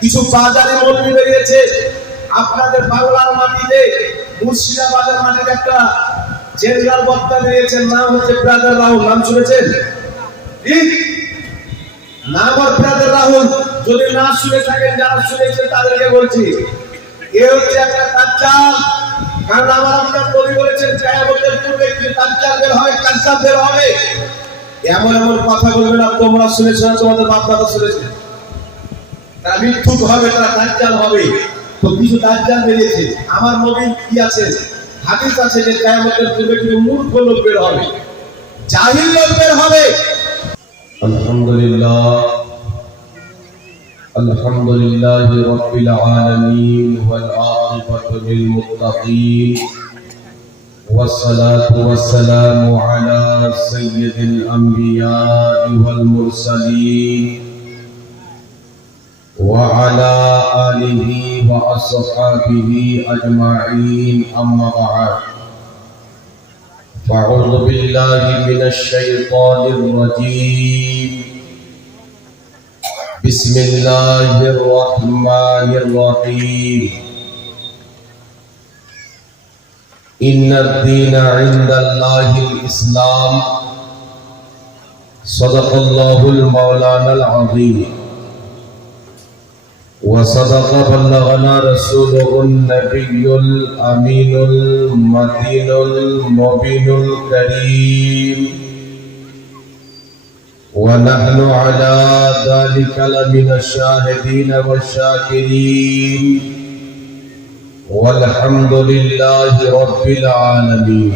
কিছু বাজারে মৌলবি বেরিয়েছে আপনাদের বাংলার মাটিতে, মুর্শিদাবাদের মাটিতে একটা জেনারেল বক্তা বেরিয়েছেন, নাম হচ্ছে ব্রাদার রাহুল। নাম শুনেছেন? ঠিক নাম আর ব্রাদার রাহুল। যদি না শুনে থাকেন, যারা শুনেছেন তাদেরকে বলছি, এ হচ্ছে একটা কাঁচাল। কারণ আমার আপনার নবী বলেছেন কিয়ামতের পূর্বে কিছু কাঁচাল বের হবে, কাঁচাল বের হবে। এমন এমন কথা বলবে না তোমরা শুনেছো না, তোমাদের বাপ দাদা শুনেছে। তারা মিথ্যুক হবে, তারা দাজ্জাল হবে। তো কিছু দাজ্জাল বেরিয়েছে। আমার নবী কি আছে, হাদিস আছে যে কিয়ামতের পূর্বে কিছু মূর্খ লোক বের হবে, জাহিল লোক বের হবে। আলহামদুলিল্লাহ আলহামদুলিল্লাহি রাব্বিল আলামিন ওয়াল আকিবাতু লিল মুত্তাকিন والصلاة والسلام على سيد الأنبياء والمرسلين وعلى آله وأصحابه أجمعين أما بعد فأعوذ بالله من الشيطان الرجيم بسم الله الرحمن الرحيم إن الدين عند الله الإسلام صدق الله المولانا العظيم وصدق بلغنا رسوله النبي الأمين المتين المبين الكريم ونحن على ذلك لمن الشاهدين والشاكرين والحمد لله رب العالمين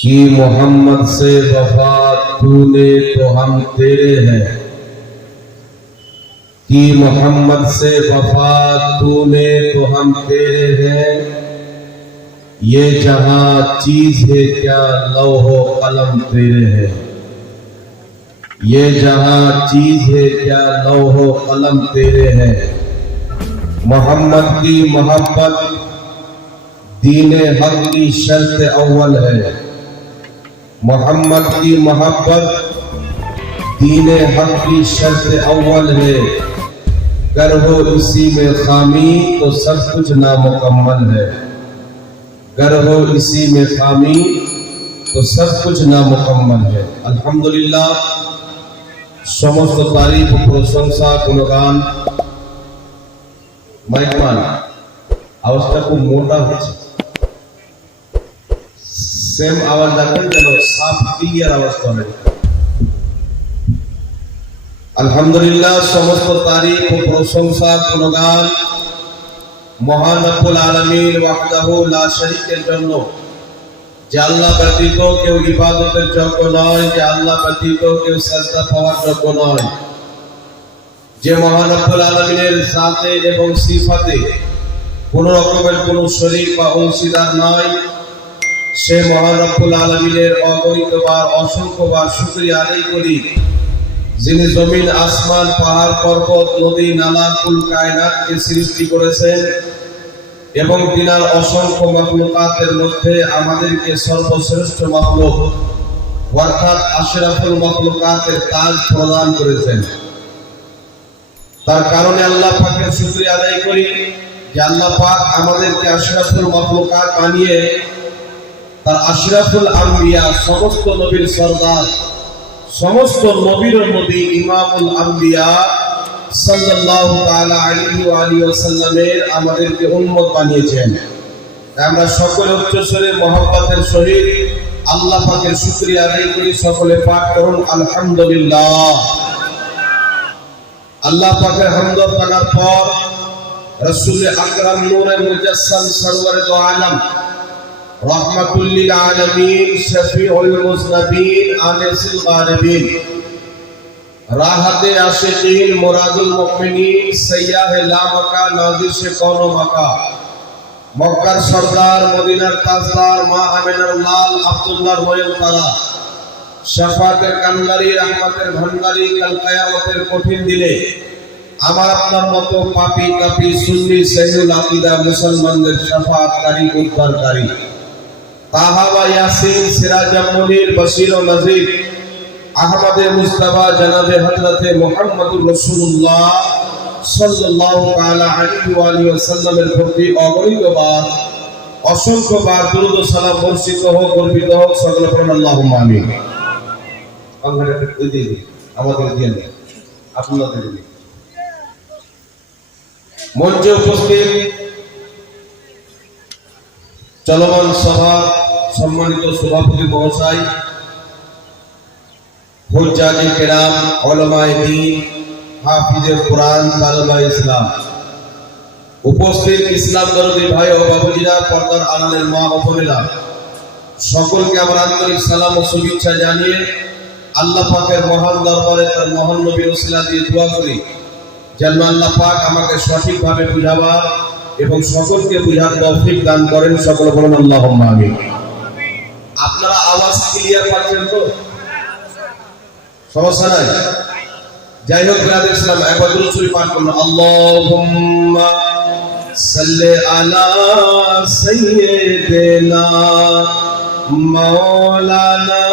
कि मोहम्मद से वफा तूने तो हम तेरे हैं, कि मोहम्मद से वफा तूने तो हम तेरे हैं। ये जहां चीज है क्या लौहो कलम तेरे हैं, ये जहां चीज है क्या लौहो कलम तेरे हैं। मोहम्मद की मोहब्बत दीने हक की शर्त अव्वल है, मोहम्मद की मोहब्बत दीने हक की शर्त अव्वल है। कर हो इसी में खामी तो सब कुछ नामुकम्मल है, कर हो इसी में खामी तो सब कुछ नामुकम्मल है। अल्हम्दुलिल्लाह समस्त तारीफ प्रशंसा गुणगान। माइकमान आवाजটা খুব মোটা হচ্ছে, সেম আওয়াজ রাখেন যেন সাফ ক্লিয়ার আওয়াজ হবে। আলহামদুলিল্লাহ সমস্ত তারিফ ও প্রশংসা গুণগান মহান রব্বুল আলামিন ওয়াহদাহু লা শারীকের জন্য, যে আল্লাহ ব্যতীত কেউ ইবাদতের যোগ্য নয়, যে আল্লাহ ব্যতীত কেউ সাজদা পাওয়ার যোগ্য নয়, যে মহান রব্বুল আলামিনের জাতে এবং সিফাতে কোনো রকমের কোনো শরীক বা অংশীদার নয়, সে মহান রব্বুল আলামিনের অগণিতবার অসংখ্যবার শুকরিয়া আদায় করি, যিনি জমিন আসমান পাহাড় পর্বত নদী নালা কুল কায়নাতকে সৃষ্টি করেছেন এবং তিনার অসংখ্য মাখলুকাতের মধ্যে আমাদেরকে সর্বশ্রেষ্ঠ মাখলুক অর্থাৎ আশরাফুল মাখলুকাতের তাজ প্রদান করেছেন। তার কারণে আল্লাহ পাকের শুকরিয়া আদায় করি যে আল্লাহ পাক আমাদেরকে আশরাফুল মাখলুকাত বানিয়ে তার আশরাফুল আম্বিয়া সমস্ত নবীর সরদার, সমস্ত নবীর নবী ইমামুল আম্বিয়া সাল্লাল্লাহু তাআলা আলাইহি ওয়া আলিহি ওয়াসাল্লামের আমাদেরকে উম্মত বানিয়েছেন। আমরা সকলে উচ্চস্বরে মহব্বতের সহিত আল্লাহ পাকের শুকরিয়া আদায় করি। সকলে পাঠ করুন আলহামদুলিল্লাহ। আল্লাহ পাকের হামদ করার পর রাসূল আকরাম নূরে মুজাসসাম সরওয়ারে দো আলম রহমাতুল লিল আলামিন শফিউল মুজনবিন আনিসুল গারিবিন রাহাতে আশিকিন মুরাদুল মুমিনিন সাইয়্যাহে লা মাকা নাজিশে কোন মাকা মক্কার সরদার মদিনার তাজদার মা আমিনার লাল আব্দুল্লাহর ময়ল তারা শাফাতের কান্দারি রহমতের ভান্ডারি কাল কিয়ামতের কঠিন দিনে আমার আপনার মতো পাপী কাপী সুন্নি সহিহুল আকীদা মুসলমানদের শাফাআতকারী উদ্ধারকারী তাহা ওয়া ইয়াসিন সিরাজাম মুনির বশীর ও নযীর আহমদে মুস্তাফা জনাবে হযরতে মুহাম্মদুর রাসূলুল্লাহ সাল্লাল্লাহু তাআলা আলাইহি ওয়া আলিহি ওয়াসাল্লামের প্রতি অগণিতবার অসংখ্যবার দরুদ ও সালাম বর্ষিত হোক, গর্বিত হোক। সকলে পড়ুন আল্লাহুম্মা আমিন। আমাদের দিয়ে নেই, আপনাদের দিয়ে। মঞ্চে উপস্থিত চলমান সভা সম্মানিত সভাপতি মহাশয়, হুজ্জাজে কেরাম, উলামায়ে দ্বীন, হাফিজে কোরআন, তালেবায়ে ইসলাম, উপস্থিত ইসলাম দরদি ভাই ও বাবুজিরা, পর্দার আড়ালের মা ও বোনেরা, সকলকে আমার আন্তরিক সালাম ও শুভেচ্ছা জানিয়ে আল্লাহ পাকের মহান দরবারে তার মহান নবীর ওসিলা দিয়ে দোয়া করি যেন আল্লাহ পাক আমাকে সঠিকভাবে বুঝাবার এবং সকলকে বুঝার তৌফিক দান করেন। সকলে বলুন আল্লাহুম্মা আমিন। আপনারা আওয়াজ ক্লিয়ার পাচ্ছেন তো? সমস্যা নাই? যাই হোক ব্রাদার ইসলাম, একবার দুরূদ শরীফ পাঠ করুন। আল্লাহুম্মা সাল্লি আলা সাইয়্যিদিনা মাওলানা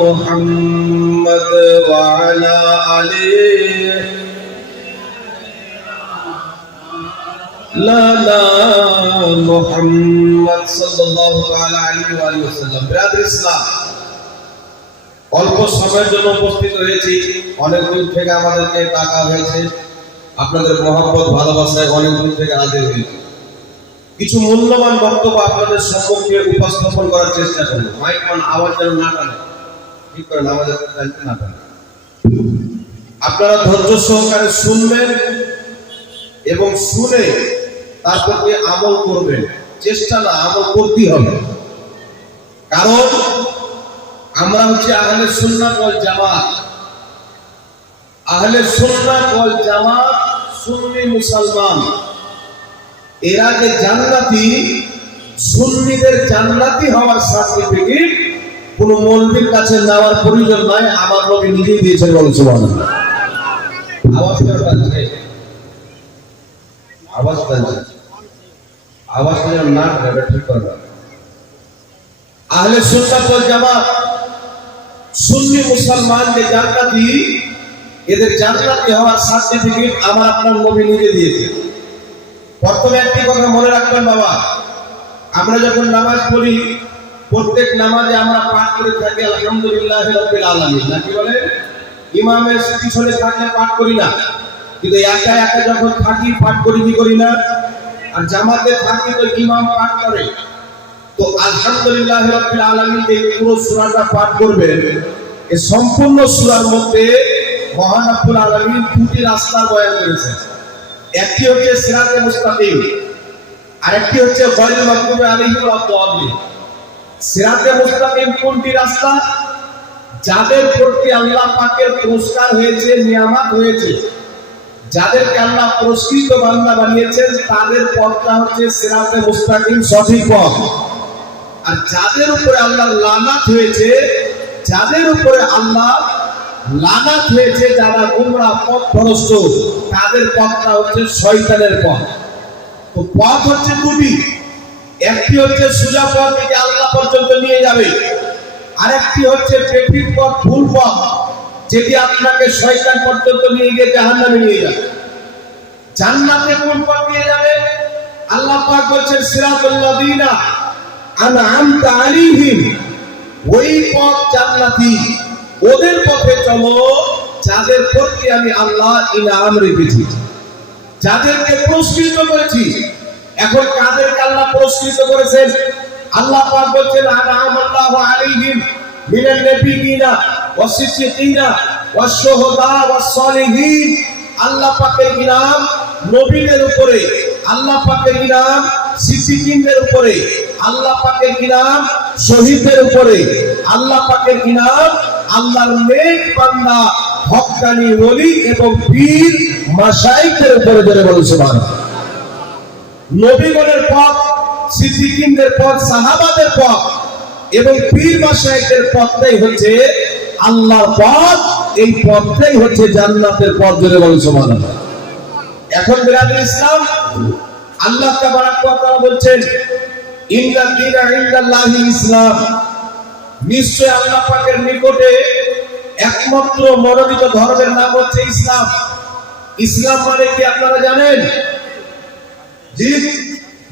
মুহাম্মদ ওয়া আলা আলিহি লালা মুহাম্মদ সাল্লাল্লাহু তাআলা আলাইহি ওয়া আলিহি ওয়াসাল্লাম। ব্রাদার ইসলাম, অল্প সময়ের জন্য উপস্থিত হয়েছি। অনেক দূর থেকে আমাদেরকে ডাকা হয়েছে, আপনাদের মহব্বত ভালোবাসায় অনেক দূর থেকে হাজির হয়েছে। কিছু মূল্যবান বক্তব্য আপনাদের সম্মুখে উপস্থাপন করার চেষ্টা করব। মাইক মান আওয়াজ যেন না টানে, ঠিক করেন, আমাদের না টানে। আপনারা ধৈর্য সহকারে শুনবেন এবং শুনে তার প্রতি আমল করবেন। চেষ্টা না, আমল করতেই হবে। কারণ আমরা হচ্ছে আহলে সুন্নাত ওয়াল জামাত। আহলে সুন্নাত ওয়াল জামাত সুন্নি মুসলমান। এরা যে জান্নাতি, সুন্নিদের জান্নাতি হওয়ার সার্টিফিকেট কোন মৌলবীর কাছে নেওয়ার প্রয়োজন নাই, আমার নবী নিজেই দিয়েছেন। বলুন সুবহানাল্লাহ। আওয়াজ করতে আওয়াজ না করে ঠিক করবেন। আহলে সুন্নাত ওয়াল জামাত সুন্নি মুসলমান যে জান্নাতি, এদের জান্নাতি হওয়ার সার্টিফিকেট আমার আপনার নবী নিজে দিয়েছে। প্রথমে একটি কথা মনে রাখবেন বাবা, আমরা যখন নামাজ পড়ি, প্রত্যেক নামাজে আমরা পাঠ করে থাকি আলহামদুলিল্লাহি রাব্বিল আলামিন, নাকি বলে? ইমামের পিছনে থাকলে পাঠ করি না, কিন্তু একা একা যখন থাকি পাঠ করি কি করি না? আর জামাতে থাকি তো ইমাম পাঠ করে। তো আলহামদুলিল্লাহি রাব্বিল আলামিন এই পুরো সূরাটা পাঠ করবেন। এই সম্পূর্ণ সূরার মধ্যে মহান রব্বুল আলামিন দুটি রাস্তা বয়ান করেছেন। একটি হচ্ছে সিরাতে মুস্তাকিম, আর একটি হচ্ছে গায়রুল মাগদুবি আলাইহিম ওয়া দাল্লিন। সিরাতে মুস্তাকিম কোনটি রাস্তা? যাদের প্রতি আল্লাহ পাকের পুরস্কার হয়েছে, নিয়ামত হয়েছে, যাদেরকে আল্লাহ পুরস্কৃত বান্দা বানিয়েছেন, তাদের পথটা হচ্ছে সিরাতে মুস্তাকিম, সঠিক পথ। আর যাদের উপরে আল্লাহ লানাত হয়েছে, যাদের উপরে আল্লাহ লানাত হয়েছে, যারা গোমরাহ পথভ্রষ্ট, তাদের পথটা হচ্ছে শয়তানের পথ। তো পথ হচ্ছে দুটি, একটি হচ্ছে সোজা পথ, যেটি আল্লাহ পর্যন্ত নিয়ে যাবে, আরেকটি হচ্ছে বেঠিক পথ, ভুল পথ, যেটি আপনাকে শয়তান পর্যন্ত নিয়ে গিয়ে জাহান্নামে নিয়ে যাবে। জান্নাতে কোন পথ নিয়ে যাবে? আল্লাহ পাক বলেন সিরাতাল লাযিনা আনআমতা আলাইহিম, ওই পথ জান্নাতি, ওদের পথে চলো যাদের প্রতি আমি আল্লাহ ইনাম রেখেছি, যাদেরকে পুরস্কৃত করেছি। এখন কাদেরকে আল্লাহ পুরস্কৃত করেছেন? আল্লাহ পাক বলেন আনআমাল্লাহু আলাইহিম মিনান নাবিয়িনা ওয়াস সিদ্দিকিনা ওয়াস শুহাদা ওয়াস সালিহিন। আল্লাহ পাকের ইনাম নবীদের উপরে, আল্লাহ পাকের ইনাম সিদ্দিকিনদের উপরে, আল্লাহ পাকের ইনাম শহীদদের উপরে, আল্লাহ পাকের ইনাম আল্লাহর নেক বান্দা, হক্কানি ওলি এবং পীর মাশায়েখদের উপরে। জোরে বলুন সুবহানাল্লাহ। নবীগণের পথ, সিদ্দিকিনদের পথ, সাহাবাদের পথ এবং পীর মাশায়েখদের পথটাই হচ্ছে আল্লাহর পথ। এই পথটাই হচ্ছে জান্নাতের পথ। জোরে বলুন সুবহানাল্লাহ। এখন বিরাদুল ইসলাম, আল্লাহ তাবারাক ওয়া তাআলা বলছেন ইন্নাদ দীনা ইনদাল্লাহিল ইসলাম, নিশ্চয় আল্লাহ পাকের নিকটে একমাত্র মনোনীত ধর্মের নাম হচ্ছে ইসলাম। ইসলাম মানে কি আপনারা জানেন? জি,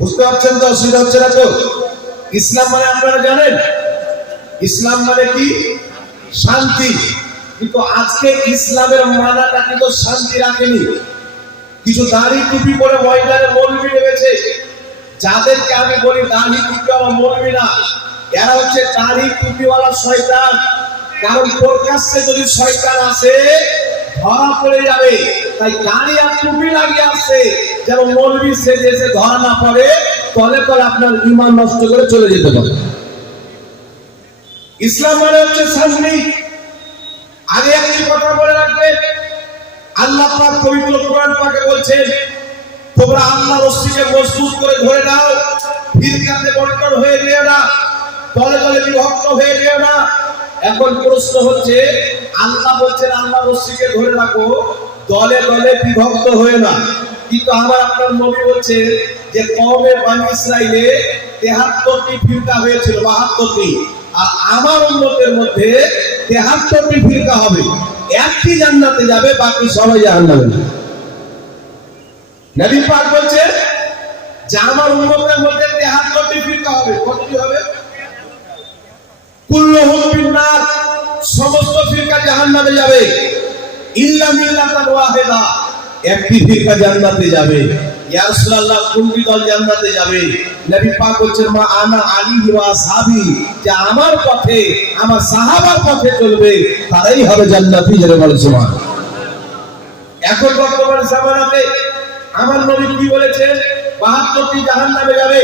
বুঝতে পারছেন তো? অসুবিধা হচ্ছে না তো? ইসলাম মানে আপনারা জানেন? ইসলাম মানে কি? শান্তি। কিন্তু আজকে ইসলামের মানাটা কিন্তু শান্তি রাখেনি। কিছু দাড়ি টুপি পরে ময়দানে মৌলবি নেমেছে, যাদেরকে আমি বলি দাড়ি টুপিওয়ালা মৌলবি না, এরা হচ্ছে দাড়ি টুপিওয়ালা শয়তান। কারণ প্রকাশ্যে যদি শয়তান আসে ধরা পড়ে যাবে, তাই দাড়ি আর টুপি লাগিয়ে আসছে যেন মৌলবি সেজে ধরা না পড়ে, তলে তলে আপনার ঈমান নষ্ট করে চলে যেতে পারে। ইসলাম মানে হচ্ছে শান্তি। আগে একটি কথা বলে রাখবেন, আল্লাহ পাক পবিত্র কোরআন পাকে বলছেন, তোমরা আল্লাহর রশিকে মজবুত করে ধরে নাও, ফিরকাতে বন্টন হয়ে যেও না, দলে দলে বিভক্ত হয়ে যেও না। এখন প্রশ্ন হচ্ছে, আল্লাহ বলছেন আল্লাহর রশিকে ধরে রাখো, দলে দলে বিভক্ত হয়ে না, কিন্তু আমার আপনার নবী বলছে যে কওমে বনি ইসরাইলে 73টি ফিরকা হয়েছিল, 72টি, আর আমার উম্মতের মধ্যে 73টি ফিরকা হবে। একটি জান্নাতে যাবে, বাকি সবাই জাহান্নামে যাবে। নবী পাক বলছে যে আমার উম্মতের মধ্যে 73টি ফিরকা হবে। কতটি হবে? কুল্লুহুম ফিন্নার, সমস্ত ফিরকা জাহান্নামে যাবে, ইল্লা মিল্লাতান ওয়াহিদা, একটি ফিরকা জান্নাতে যাবে। ইয়া রাসূলুল্লাহ, কোনটি দল জান্নাতে যাবে? নবী পাক বলছেন, মা আনা আলাইহি ওয়া আসহাবি, যে আমার পথে আমার সাহাবার পথে চলবে তারাই হবে জান্নাতি। যারা বলে সুবহানাল্লাহ। এখন বর্তমান জামানাতে আমার নবী কি বলেছেন? 72টি জাহান্নামে যাবে,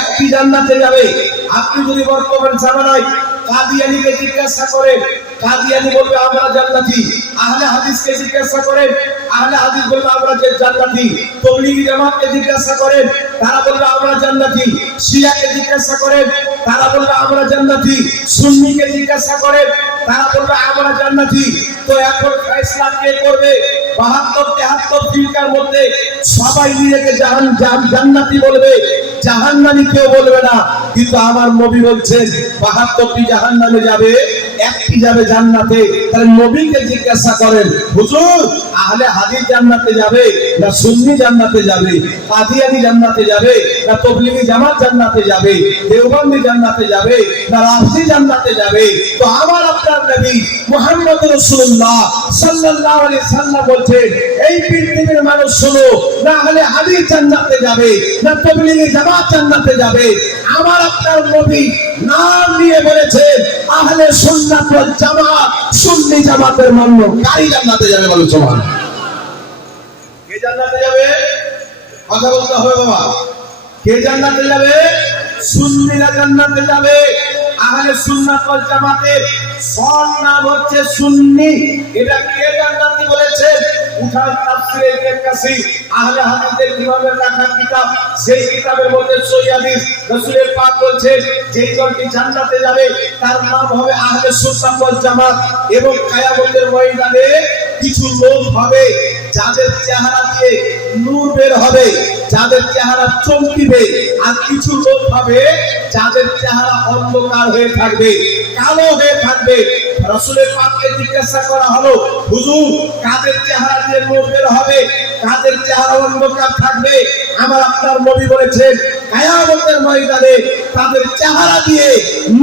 একটি জান্নাতে যাবে। আপনি যদি বর্তমান জামানায় কাদিয়ানীকে জিজ্ঞাসা করেন, কাদিয়ানী বলবে আমরা জান্নাতি। আহলে হাদিসকে জিজ্ঞাসা করেন, আহলে হাদিস বলবে আমরা যে জান্নাতি। তাবলীগী জামাতকে জিজ্ঞাসা করেন, তারা বলবে আমরা জান্নাতি। শিয়াকে জিজ্ঞাসা করেন, তারা বলবে আমরা জান্নাতি। সুন্নিকে জিজ্ঞাসা করেন, তারা বলবে আমরা জান্নাতি। তো এখন ফয়সালা কে করবে? 72 73 ফিরকার মধ্যে সবাই নিজেকে জান্নাতি বলবে, জাহান্নামী কেউ বলবে না। কিন্তু আমার নবী বলছেন 72টি জাহান্নামে যাবে, একটি যাবে জান্নাতে। তাহলে নবীকে জিজ্ঞাসা করেন, হুজুর আহলে হাদিস জান্নাতে যাবে না সুন্নি জান্নাতে যাবে, কাদিয়ানী জান্নাতে যাবে না তাবলীগী জামাত জান্নাতে যাবে, দেওবন্দি জান্নাতে যাবে না রাফজি জান্নাতে যাবে? তো আমার আপনার নবী মুহাম্মদ রাসূলুল্লাহ সাল্লাল্লাহু আলাইহি সাল্লাম বলছেন, এই পৃথিবীর মানুষ শোনো, না আহলে হাদিস জান্নাতে যাবে না তাবলীগী জামাত জান্নাতে যাবে। আমার আপনার নবী নাম নিয়ে বলেছেন আহলে সুন্নাত ওয়াল জামাত, সুন্নি জামাতের মান্যকারী জান্নাতে যাবে। বলো সুবহানাল্লাহ। কে জান্নাতে যাবে? কথা বলতে হবে বাবা। কে জান্নাতে যাবে? সুন্নিরা জান্নাতে যাবে। আহলে সুন্নাত ওয়াল জামাতের সব নাম হচ্ছে সুন্নি। এটা কে জান্নাতি বলেছে? উঠান তাফসীরে ইবনে কাসির, আহলে হাদিসের ইমামের লেখা কিতাব, সেই কিতাবের মধ্যে সহিহ হাদিস রাসূলের পাক বলছেন যে দলটি জান্নাতে যাবে তার নাম হবে আহলে সুন্নাত ওয়াল জামাত। এবং কিয়ামতের ময়দানে কিছু লোক হবে যাদের চেহারা দিয়ে নূর বের হবে, যাদের চেহারা চমকিবে, আর কিছু লোক হবে যাদের চেহারা অন্ধকার হয়ে থাকবে, কালো হয়ে থাকবে। রাসূলের পাককে জিজ্ঞাসা করা হলো, হুজুর কাদের চেহারা দিয়ে নূর বের হবে, কাদের চেহারা অন্ধকার থাকবে? আমার আপনার নবী বলেছেন কিয়ামতের ময়দানে তাদের চেহারা দিয়ে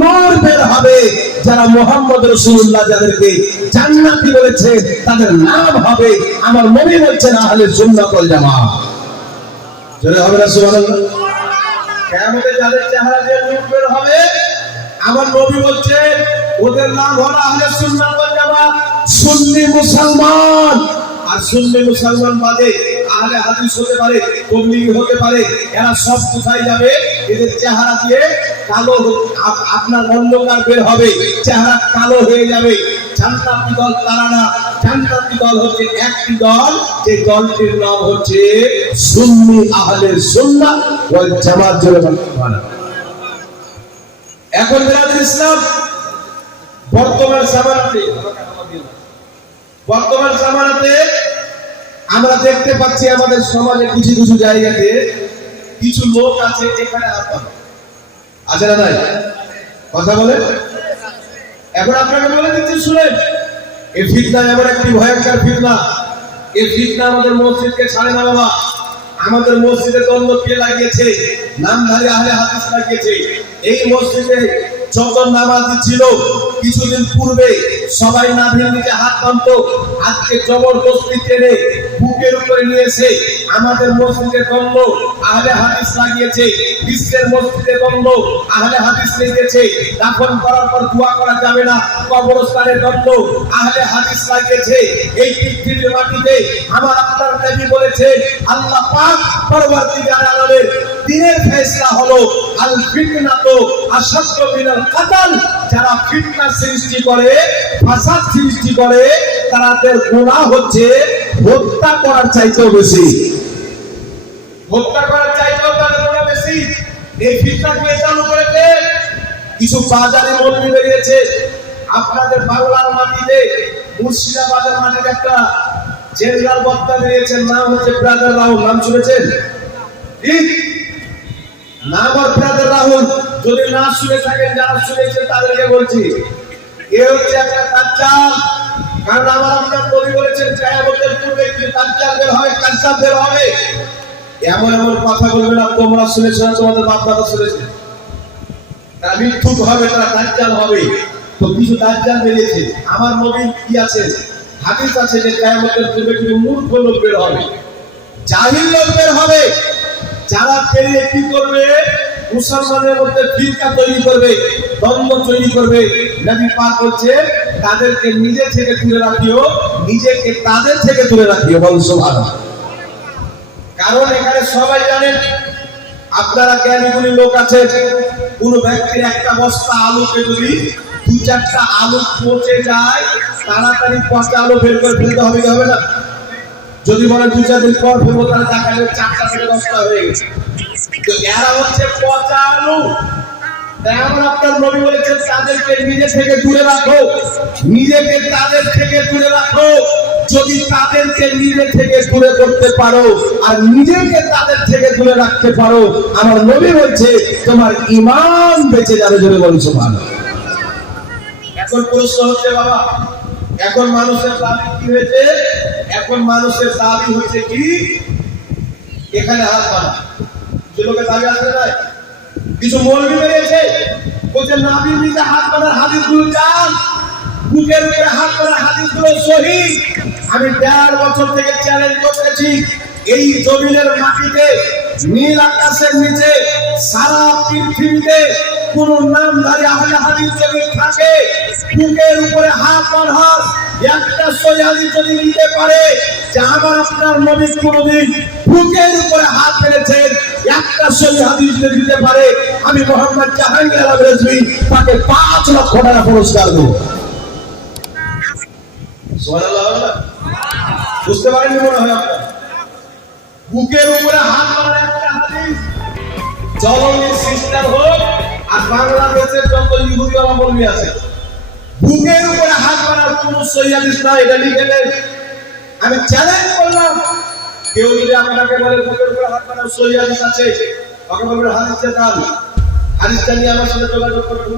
নূর বের হবে। যারা মুহাম্মদ রাসূলুল্লাহ যাদেরকে জান্নাতি বলেছে তাদের নাম হবে, আমার নবী বলছেন, আহলে সুন্নাত ওয়াল জামাত। জোরে হবে না সুবহানাল্লাহ? কিয়ামতে যাদের চেহারা দিয়ে নূর বের হবে, আমার নবী বলছেন ওদের নাম হলো আহলে সুন্নাত ওয়াল জামাত, সুন্নি মুসলমান। আর সুন্নি মুসলমান বাদে আহলে হাদিস হতে পারে, তাবলীগী হতে পারে, এরা সব কোথায় যাবে? এদের চেহারা দিয়ে কালো আপনার অন্ধকার বের হবে, চেহারা কালো হয়ে যাবে। জান্নাতি দল তারা না, জান্নাতি দল হচ্ছে একটি দল, যে দলটির নাম হচ্ছে সুন্নি আহলে সুন্নাত ওয়াল জামাত। জোরে বলুন সুবহানাল্লাহ। এখন বিরাদুল ইসলাম বর্তমান জামানাতে আমরা দেখতে পাচ্ছি আমাদের সমাজে কিছু কিছু জায়গাতে কিছু লোক আছে এখানে আছে না নাই? কথা বলে। এখন আপনাকে বলে দিচ্ছি শুনেন, এই ফিতনা এমন একটি ভয়ঙ্কর ফিতনা, এই ফিতনা আমাদের মসজিদকে ছাড়ে না বাবা। আমাদের মসজিদে দ্বন্দ্ব কে লাগিয়েছে? নামধারী আহলে হাদিস লাগিয়েছে। এই মসজিদে যত নামাজি ছিল কিছুদিন পূর্বে সবাই নাভির নিচে হাত বাঁধতো, আজকে জবরদস্তি টেনে বুকের উপরে নিয়েছে। আমাদের মসজিদে দ্বন্দ্ব আহলে হাদিস লাগিয়েছে, বিশ্বের মসজিদে দ্বন্দ্ব আহলে হাদিস লেগেছে। দাফন করার পর দোয়া করা যাবে না, কবরস্থানে দ্বন্দ্ব আহলে হাদিস লাগিয়েছে। এই পৃথিবীর মাটিতে আমার আপনার নবী বলেছে, আল্লাহ পাক পরবর্তীকার আলামের দিনের ফয়সালা হলো আল ফিতনাতু আশাদ্দু মিনাল কাতাল। যারা ফিতনা সৃষ্টি করে, ফাসাদ সৃষ্টি করে, তাদের গুনাহ হচ্ছে হত্যা করার চাইতেও বেশি। হত্যা করার চাইতেও তাদের গুনাহ বেশি। এই ফিতনা কে চালু করেছে? কিছু বাজারে মৌলবি বেরিয়েছে। আপনাদের বাংলার মাটিতে, মুর্শিদাবাদের মাটিতে একটা জেনারেল বক্তা বেরিয়েছেন, নাম হচ্ছে ব্রাদার রাহুল। নাম শুনেছেন? ঠিক নাম আর ব্রাদার রাহুল। যদি না শুনে থাকেন, যারা শুনেছেন তাদেরকে বলছি, এ হচ্ছে একটা দাজ্জাল। কারণ আমার আপনার নবী বলেছেন কিয়ামতের পূর্বে কি দাজ্জাল বের হবে, কাজ্জাব বের হবে। এমন এমন কথা বলবে না তোমরা শুনেছো না, তোমাদের বাপ দাদা শুনেছে। তারা মিথ্যুক হবে, তারা দাজ্জাল হবে। তো কিছু দাজ্জাল বেরিয়েছে। আমার নবী কি আছে? হাদিস আছে যে কিয়ামতের পূর্বে কিছু মূর্খ লোক বের হবে, জাহিল লোক বের হবে। যারা পেরিয়ে কি করবে? মুসলমানের মধ্যে ফিরকা তৈরি করবে, দ্বন্দ্ব তৈরি করবে। নবী পাক বলছে তাদেরকে নিজে থেকে দূরে রাখিও, নিজেকে তাদের থেকে দূরে রাখিও। বল সুবহানাল্লাহ। কারণ এখানে সবাই জানেন, আপনারা জ্ঞানীগুলি লোক আছে, কোন ব্যক্তির একটা বস্তা আলুকে যদি দু চারটা আলু পচে যায়, তাড়াতাড়ি পচা আলু বের করে ফেলতে হবে কি হবে না? যদি বলে দু চার দিন পর ফেলবো, তাহলে দেখা যাবে 4টা থেকে 10টা হয়ে গেছে। তো এরা হচ্ছে পচা আলু। তেমন আপনার নবী বলেছেন তাদেরকে নিজে থেকে দূরে রাখো, নিজেকে তাদের থেকে দূরে রাখো। যদি তাদেরকে নিজে থেকে দূরে করতে পারো আর নিজেকে তাদের থেকে দূরে রাখতে পারো, আমার নবী বলছে তোমার ঈমান বেঁচে যাবে। জোরে বলুন সুবহানাল্লাহ। এখন প্রশ্ন হচ্ছে বাবা, এখন মানুষের দাবি কি হয়েছে? এখন মানুষের দাবি হচ্ছে কি এখানে হাত বাঁধা। কিছু লোকের দাবি আছে না, কিছু মৌলবি বেরিয়েছে বলছে নাভির নিচে হাত বাঁধার হাদিসগুলো চান, বুকের উপরে হাত বাঁধার হাদিসগুলো সহিহ। আমি 1.5 বছর থেকে চ্যালেঞ্জ করতেছি, এই জমিনের মাটিতে, নীল আকাশের নিচে, সারা পৃথিবীতে কোন নামধারী আহলে হাদিস যদি থাকে, বুকের উপরে হাত বাঁধার একটা সহিহ হাদিস যদি নিতে পারে যে আমার আপনার নবী কোনদিন বুকের উপরে হাত ফেলেছেন, একটা সহিহ হাদিস যদি দিতে পারে, আমি মোহাম্মদ জাহাঙ্গীর আলম রেজভী তাকে 5 লক্ষ টাকা পুরস্কার দেব। সুবহানাল্লাহ। বুঝতে পারেননি মনে হয় আপনার? বুকের উপরে হাত বাঁধার একটা হাদিস, জলনের সিস্টার হোক আর বাংলাদেশের যত ইহুদি মৌলবি আছে, বুকের উপরে হাত বাঁধার কোন সহিহ হাদিস নাই, এটা লিখে দেন। আমি চ্যালেঞ্জ করলাম, কেউ যদি আপনাকে বলে বুকের উপরে হাত বাঁধার সহিহ হাদিস আছে, ওকে বলবেন হাদিসটা দাও, হাদিসটা নিয়ে আমার সাথে যোগাযোগ করবেন।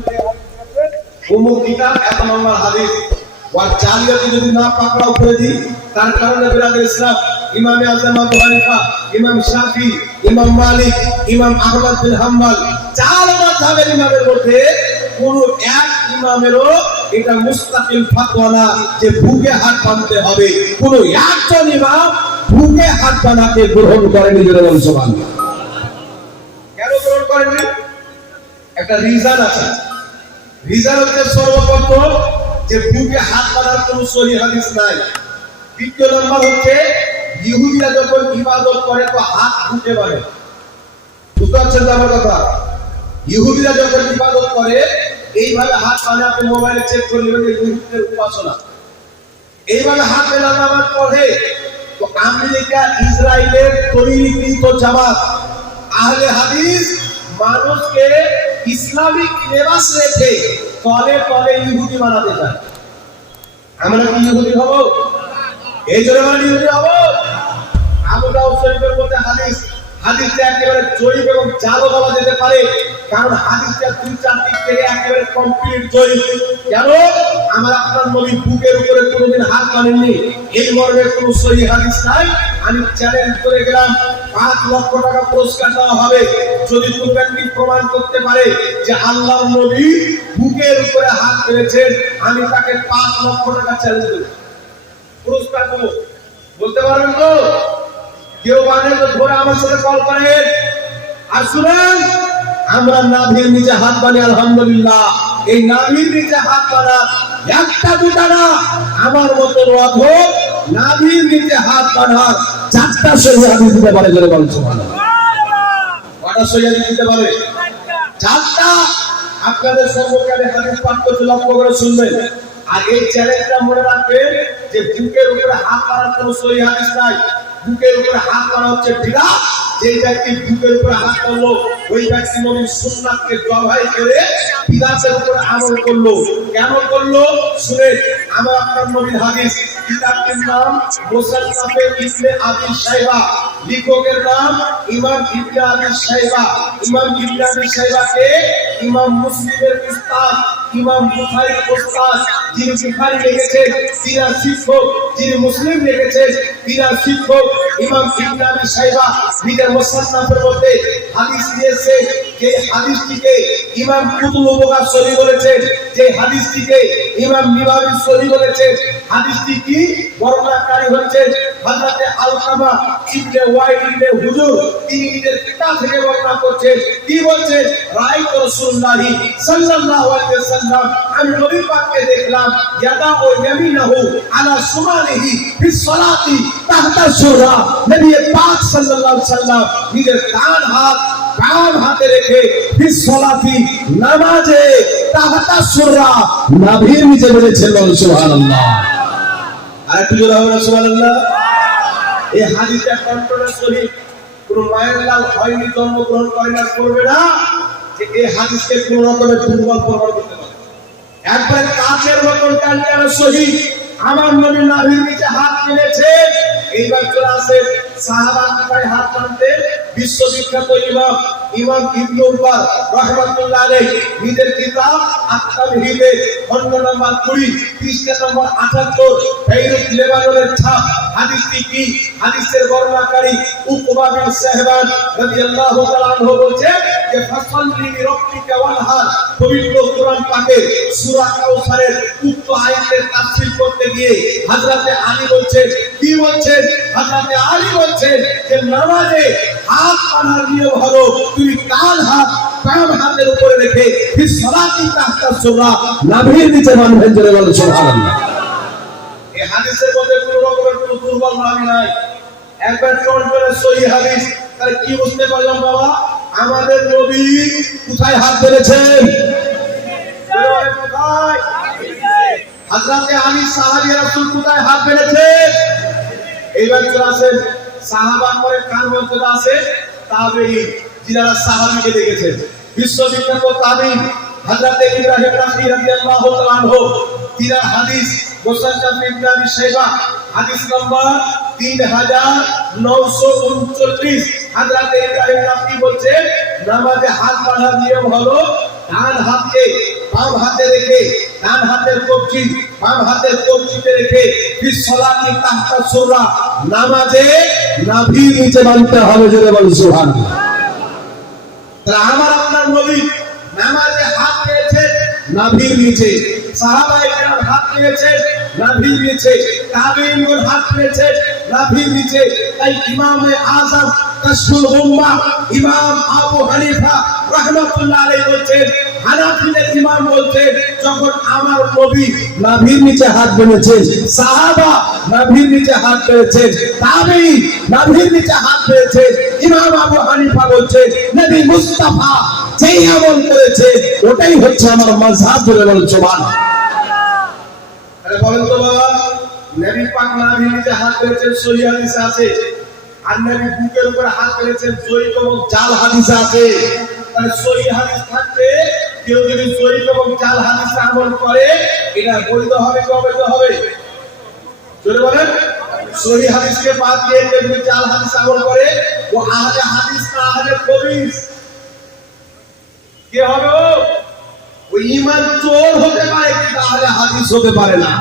অমুক কিতাব এত নম্বর হাদিস, ওর জালিয়াতি যদি না পাকড়াও করে দিই, তার কারণে বিরাদে ইসলাম ইমাম আযম আবু হানিফা, ইমাম শাফি, ইমাম মালিক, ইমাম আহমদ বিন হাম্বল, 4 মাযহাবের ইমামের মধ্যে কোন এক ইমামেরও এটা মুস্তাকিল ফতোয়া না যে বুকে হাত বাঁধতে হবে। কোন একজন ইমাম বুকে হাত বাঁধাকে গ্রহণ করেনি। জোরে বলুন সুবহানাল্লাহ। কেন গ্রহণ করেনি? একটা রিজন আছে। রিজন হচ্ছে সর্বপ্রথম যে বুকে হাত বাঁধার কোন সহিহ হাদিস নাই। দ্বিতীয় নম্বর হচ্ছে ইহুদিরা যখন ইবাদত করে তো হাত বুকে বাঁধে। বুঝতে পারছেন তো আমার কথা? ইহুদিরা যখন ইবাদত করে এইভাবে হাত বাঁধে, আপনি মোবাইলে চেক করে নেবেন ইহুদিদের উপাসনা। এইভাবে হাত বেলা নামাজ পড়ে। তো আমেরিকা, ইসরায়েলের তৈরিকৃত জামাত আহলে হাদিস মানুষকে ইসলামিক লেবাস রেখে তলে তলে ইহুদি বানাতে চায়। আমরা কি ইহুদি হব? এই জন্য আমরা ইহুদি হব? আবু দাউদ শরীফের মধ্যে হাদিস, হাদিসটা একেবারে জয়ীফ এবং জালও বলা যেতে পারে, কারণ হাদিসটা দুই চার দিক থেকে একেবারে কমপ্লিট জয়ীফ। কেন? আমার আপনার নবী বুকের উপরে কোনোদিন হাত বানেননি, এই মর্মে কোনো সহিহ হাদিস নাই। আমি চ্যালেঞ্জ করে গেলাম, 5 লক্ষ টাকা পুরস্কার দেওয়া হবে যদি কোনো ব্যক্তি প্রমাণ করতে পারে যে আল্লাহর নবী বুকের উপরে হাত ফেলেছেন। আমি তাকে 5 লক্ষ টাকা চ্যালেঞ্জ দেব, পুরস্কার দেবো। বলতে পারবেন তো? কেউ বানে তো ধরে আমার সাথে কল করেন। আর শুনেন, আমরা নাভির নিচে হাত বানি আলহামদুলিল্লাহ। এই নাভির নিচে হাত বানা একটা দুটা না, আমার মতো অধম নাভির নিচে হাত বানার 4টা সহিহ হাদিস দিতে পারে। জোরে বলুন সুবহানাল্লাহ। কটা সহিহ হাদিস দিতে পারে? 4টা। আপনাদের সম্মুখে আমি হাদিস পাঠ করতে লক্ষ্য করে শুনবেন। আর এই চ্যালেঞ্জটা মনে রাখবেন যে বুকের উপরে হাত মারার কোনো সহিহ হাদিস নাই। বুকের উপরে হাত মারা হচ্ছে বিদআত। যে ব্যক্তি বুকের উপরে হাত মারলো ওই ব্যক্তি নবীর সুন্নাতকে জবাই করে বিদআতের উপরে আমল করলো। কেন করলো? শুনে, আমার আপনার নবীর হাদিস। কিতাবটির নাম মুসান্নাফে ইবনে আবি শাইবা, লেখকের নাম ইমাম ইবনে আবি শাইবা। ইমাম ইবনে আবি শাইবাকে ইমাম মুসলিমের উস্তাদ, ইমাম বুখারীর উস্তাদ। যিনি বুখারী লিখেছেন তিনার শিক্ষক, যিনি মুসলিম লিখেছেন তিনার শিক্ষক। ইমাম ইবনে আবি শাইবা নিজের মুসান্নাফের মধ্যে হাদিস দিয়েছে, যে হাদিসটিকে ইমাম কুতুবুল সহিহ বলেছেন, যে হাদিসটিকে ইমাম নিবাবী সহিহ বলেছেন। হাদিসটি কি বর্ণনাকারী হচ্ছেন হযরত আলকামা ইবনে ওয়াইল ইবনে হুজুর। তিনি নিজের কিতাব থেকে বর্ণনা করছেন। কি বলছেন? রাআইতু রাসূলুল্লাহি সাল্লাল্লাহু আলাইহি ওয়াসাল্লাম, আমি নবী পাককে দেখলাম, ইয়াদা ও ইয়ামিনাহু আলা শুমালিহি ফিস সালাতি তাহতা শুরা। নবী পাক সাল্লাল্লাহু আলাইহি ওয়াসাল্লাম নিজের ডান হাত বাম হাতে রেখে ফিস সালাতি নামাজে তাহতা শুরা নাভির নিচে বলেছেন সুবহানাল্লাহ। আর একটু জোরে হবে সুবহানাল্লাহ। এই হাদিসটা কন্ট্রোলের সহিহ কোন মায়ের লাল হয়নি, জন্মগ্রহণ করে না, করবে না, যে এই হাদিসকে কোন রকমের দুর্বল প্রমাণ করতে পারে। একবার কাচের মতন টানটানো সহিহ আমার নবী নাভির নিচে হাত ফেলেছে। এইবার চলে আসে সাহাবাদের পায়ে হাত টানতে বিশ্ববিখ্যাত ইমাম ইবনে উমর রাহমাতুল্লাহ আলাইহি নিজের কিতাব আত-তামহিদে খণ্ড নম্বর 20 পৃষ্ঠা নম্বর 78 বেইরুত লেবাননের ছাপ। হাদিসটি কি? হাদিসের বর্ণনাকারী উকবা বিন সাহবান রাদিয়াল্লাহু তাআলা আনহু বলেন যে ফাসাল্লি লিরাব্বিকা ওয়ানহার, পবিত্র কোরআন পাকের সূরা কাউসারের উক্ত আয়াতের তাফসীর করতে গিয়ে হযরত আলী বলছেন, কি বলছেন? হযরত আলী বলছেন যে নামাজে হাত বাঁধার নিয়ম হলো তুমি ডান হাত বাম হাতের উপরে রেখে ফিস সালাতি তাহতা শুরা নাভির নিচে বাঁধবেন। জোরে বলুন সুবহানাল্লাহ। এই হাদিসের মধ্যে কোনো রকমের কোনো দুর্বল ভাবি নাই, একবার কন্ট্রোলের সহিহ হাদিস। তাহলে কি বুঝতে পারলাম বাবা? আমাদের নবী কোথায় হাত ধরেছেন? কোথায়? হযরত আলী সাহাবী রাসূল কোথায় হাত ধরেছেন? এইবার চলে আসেন সাহাবা পরে কার মধ্যে আছে তাবেঈন, যারা সাহাবীকে দেখেছেন। বিশ্ববিখ্যাত তাবেঈন হযরত ইব্রাহিম নাখঈ রাদিয়াল্লাহু তাআলা আনহু, তিনার হাদিস মুসান্নাফ ইবনে আবি শাইবা হাদিস নাম্বার 3939। হযরত ইব্রাহিম নাখঈ বলছেন নামাজে হাত বাঁধার নিয়ম হলো ডান হাতকে বাম হাতে রেখে, ডান হাতের কবজি বাম হাতের কবজিতে রেখে ফিস সালাতি তাহতা শুরা নামাজে নাভির নিচে বাঁধতে হবে। জোরে বলুন সুবহানাল্লাহ। তাহলে আমার আপনার নবী নামাজে হাত দিয়েছেন নাভির নিচে, সাহাবায়ে কেরাম হাত দিয়েছেন নাভির নিচে, তাবেঈনগণ হাত দিয়েছেন নাভির নিচে। তাই ইমামে আযম কাশফুল উম্মাহ ইমাম আবু হানিফা রাহমাতুল্লাহ আলাইহি বলছেন, হানাফিদের ইমাম বলছেন, যখন আমার নবী নাভির নিচে হাত বেঁধেছেন, সাহাবা নাভির নিচে হাত বেঁধেছেন, তাবেঈন নাভির নিচে হাত বেঁধেছেন, ইমাম আবু হানিফা বলছেন নবী মুস্তাফা যেই আমল করেছে ওটাই হচ্ছে আমার মাযহাব। বলে বলেন সুবহানাল্লাহ। আরে বলেন তো বাবা, নবী পাক নাভির নিচে হাত বেঁধেছেন সহিহ হাদিসে আছে, আর নবী বুকের উপর হাত বেঁধেছেন জয়ীফ এবং জাল হাদিসে আছে। তাহলে সহিহ হাদিস থাকতে কেউ যদি জয়ীফ এবং জাল হাদিসে আমল করে এটা বৈধ হবে কি অবৈধ হবে? জোরে বলেন। সহি হাদিসকে বাদ দিয়ে কেউ যদি জাল হাদিস আমল করে ও আহলে হাদিস না আহলে খবিস। কে হবে ও? ওই ঈমান চোর হতে পারে কিন্তু আহলে হাদিস হতে পারে না।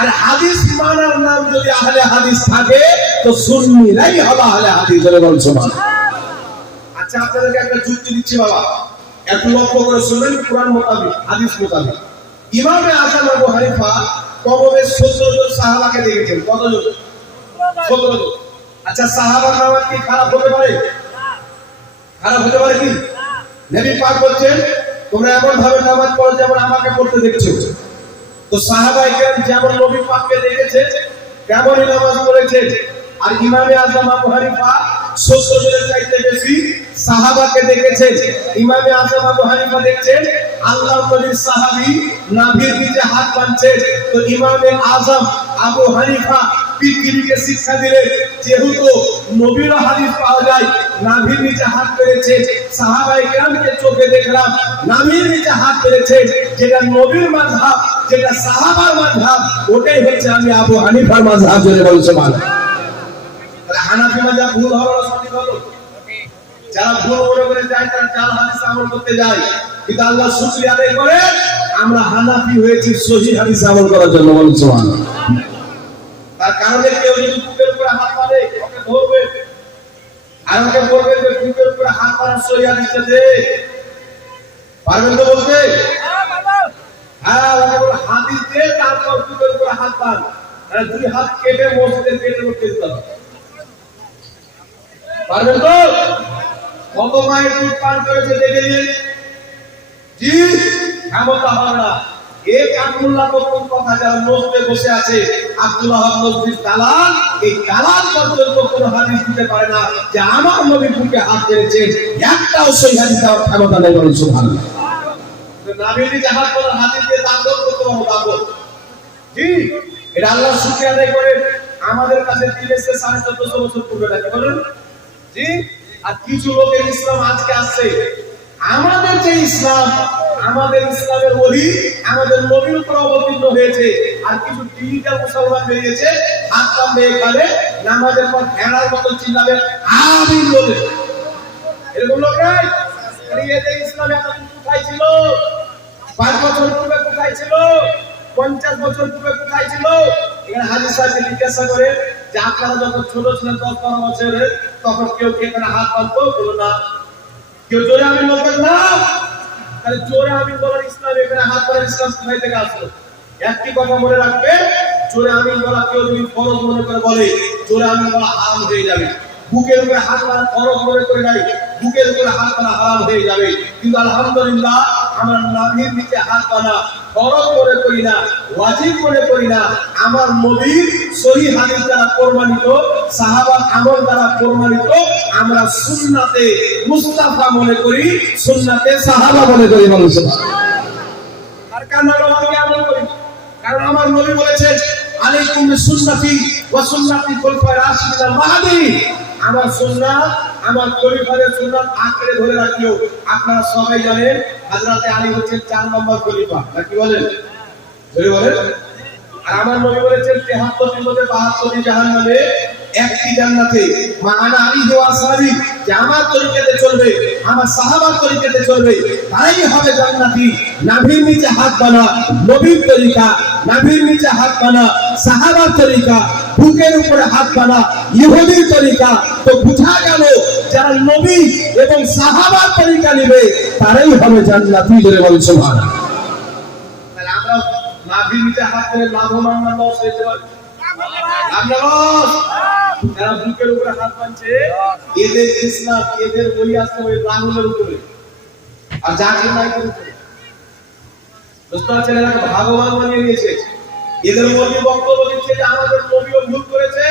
আর হাদিস মানার নাম যদি আহলে হাদিস থাকে তো সুন্নিরাই হবে আহলে হাদিস। বলেন সুবহানাল্লাহ। আচ্ছা আপনাদেরকে একটা যুক্তি দিচ্ছি বাবা, একটু লক্ষ্য করে শুনবেন। কোরআন মোতাবেক হাদিস মোতাবেক ইমামে আযম আবু হানিফা কমবেশ 17 জন সাহাবাকে দেখেছেন। কতজন? 17 জন। আচ্ছা সাহাবার নামাজ কি খারাপ হতে পারে? খারাপ হতে পারে কি? নবী পাক বলছেন তোমরা এমন ভাবে নামাজ পড়ো যেমন আমাকে পড়তে দেখছো। তো সাহাবায়ে কেরাম যেমন নবী পাককে দেখেছে তেমনই নামাজ পড়েছে। আর ইমামে আযম আবু হানিফা 17 জনের চাইতে বেশি সাহাবাকে দেখেছে। ইমামে আযম আবু হানিফা দেখছেন আল্লাহর নবীর সাহাবী নাভির নিচে হাত বাঁধছে। তো ইমামে আযম আবু হানিফা পৃথিবীকে শিক্ষা দিলেন যেহেতু নবীর হাদিস পাওয়া যায় নাভির নিচে হাত পেরেছে, সাহাবায়ে কেরামকে চোখে দেখলাম নাভির নিচে হাত পেরেছে, যেটা নবীর মাযহাব যেটা সাহাবার মাযহাব ওটাই হচ্ছে আমি আবু হানিফার মাযহাব। জোরে বলুন সুবহানাল্লাহ। তাহলে হানাফি মাযহাব ভুল হলো না সঠিক হলো? যারা ভুল মনে করে যায় তারা জাল হাদিস আমল করতে যায়, কিন্তু আল্লাহ শুকরিয়া আদায় করে আমরা হানাফি হয়েছি সহি হাদিস আমল করার জন্য। বলুন সুবহানাল্লাহ। তার কারণে কেউ যদি বুকের উপরে হাত মারে ওকে ধরবে আর ওকে বলবে যে বুকের উপরে হাত মারার সহি হাদিসটা দে, পারবেন তো বলতে? হ্যাঁ ওকে বলে হাদিস দে, তারপর বুকের উপরে হাত মার। আর দুই হাত কেটে মসজিদের গেটের উপরে দিতে হবে। পারবেন তো? কত মায়ের দুধ পান করেছে দেখে নিন। জি ক্ষমতা হবে না। এই কাকুল্লাহ কোন কথা যারা মসজিদে বসে আছে আব্দুল্লাহ মসজিদ দালাল, এই দালাল পর্যন্ত কোনো হাদিস দিতে পারে না যে আমার নবী বুকে হাত ধরেছে। একটাও সহি হাদিস দেওয়ার ক্ষমতা নেই। বলেন সুবহানাল্লাহ। নবীর দিকে হাত ধরার হাদিস দিয়ে দাবত করতে পারবো দাবত। জি এটা আল্লাহ শুকরিয়া আদায় করে আমাদের কাছে দিন এসে 1450 বছর পূর্বে নাকি বলেন। জি আর কিছু লোকের ইসলাম আজকে আসছে। আমাদের যে ইসলাম আমাদের ইসলামের ওলি আমাদের নবীর উপর অবতীর্ণ হয়েছে। আর কিছু ডিজিটাল মুসলমান বেরিয়েছে হাত টানবে এখানে নামাজের পর ভেড়ার মতো চিল্লাবে আমিন বলে। এরকম লোক নাই? এদের ইসলাম এতদিন কোথায় ছিল? 5 বছর পূর্বে কোথায় ছিল? 50 বছর পূর্বে কোথায় ছিল? এখানে হাজী সাহেবকে জিজ্ঞাসা করে যে আপনারা যখন ছোট ছিলেন 10-12 বছরের তখন কেউ কি এখানে হাত বাঁধতো? বলো না। কেউ জোরে আমিন বলতেন না? তাহলে জোরে আমিন বলার ইসলাম এখানে হাত ধরার ইসলাম কোথায় থেকে আসলো? একটি কথা মনে রাখবে, জোরে আমিন বলা কেউ যদি ফরজ মনে করে বলে জোরে আমিন বলা হারাম হয়ে যাবে। বুকের উপরে হাত মারা ফরজ মনে করে নাই, বুকের উপরে হাত মারা হারাম হয়ে যাবে। কিন্তু আলহামদুলিল্লাহ আমরা নাভির নিচে হাত মারা ফরজ মনে করি না, ওয়াজিব মনে করি না। আমার নবীর সহিহ হাদিস দ্বারা প্রমাণিত, সাহাবার আমল দ্বারা প্রমাণিত আমরা সুন্নাতে মুস্তাফা মনে করি, সুন্নাতে সাহাবা মনে করি। বলুন সুবহানাল্লাহ। আর কেন আমরা আমল করি? কারণ আমার নবী বলেছেন আলাইকুম বিসুন্নতি ওয়া সুন্নাতি খুলাফায়ে রাশিদিন আল মাহদিয়িন। আমার সুন্নাত আমার খলিফাদের সুন্নাত আঁকড়ে ধরে রাখিও। আপনারা সবাই জানেন হযরত আলী হচ্ছেন 4 নম্বর খলিফা, নাকি বলেন? জোরে বলেন। আর আমার নবী বলেছেন 73 টির মধ্যে 72টি জাহান্নামে, একটি জান্নাতে। মা আনা আলাইহি ওয়া আসহাবি, যে আমার তরিকাতে চলবে আমার সাহাবার তরিকাতে চলবে তারাই হবে জান্নাতি। নাভির নিচে হাত বানা নবীর তরিকা, নাভির নিচে হাত বানা সাহাবার তরিকা, বুকের উপরে হাত বানা ইহুদির তরিকা। তো বুঝা গেল যারা নবী এবং সাহাবার তরিকা নেবে তারাই হবে জান্নাতি। জোরে বলুন সুবহানাল্লাহ। তাহলে আমরা নাভির নিচে হাত ধরে লাভবান না লস হইতে পারি? আমরা লস। যারা বুকের উপরে হাত বাঁধছে এদের ইসলাম এদের ওলি আসছে ওই রাহুলের উপরে আর জাকির নাইকের উপরে। দোস্তার ছেলেরা ভগবান বানিয়ে নিয়েছে। এদের মধ্যে বক্তব্য দিচ্ছে যে আমাদের নবীও ভুল করেছে,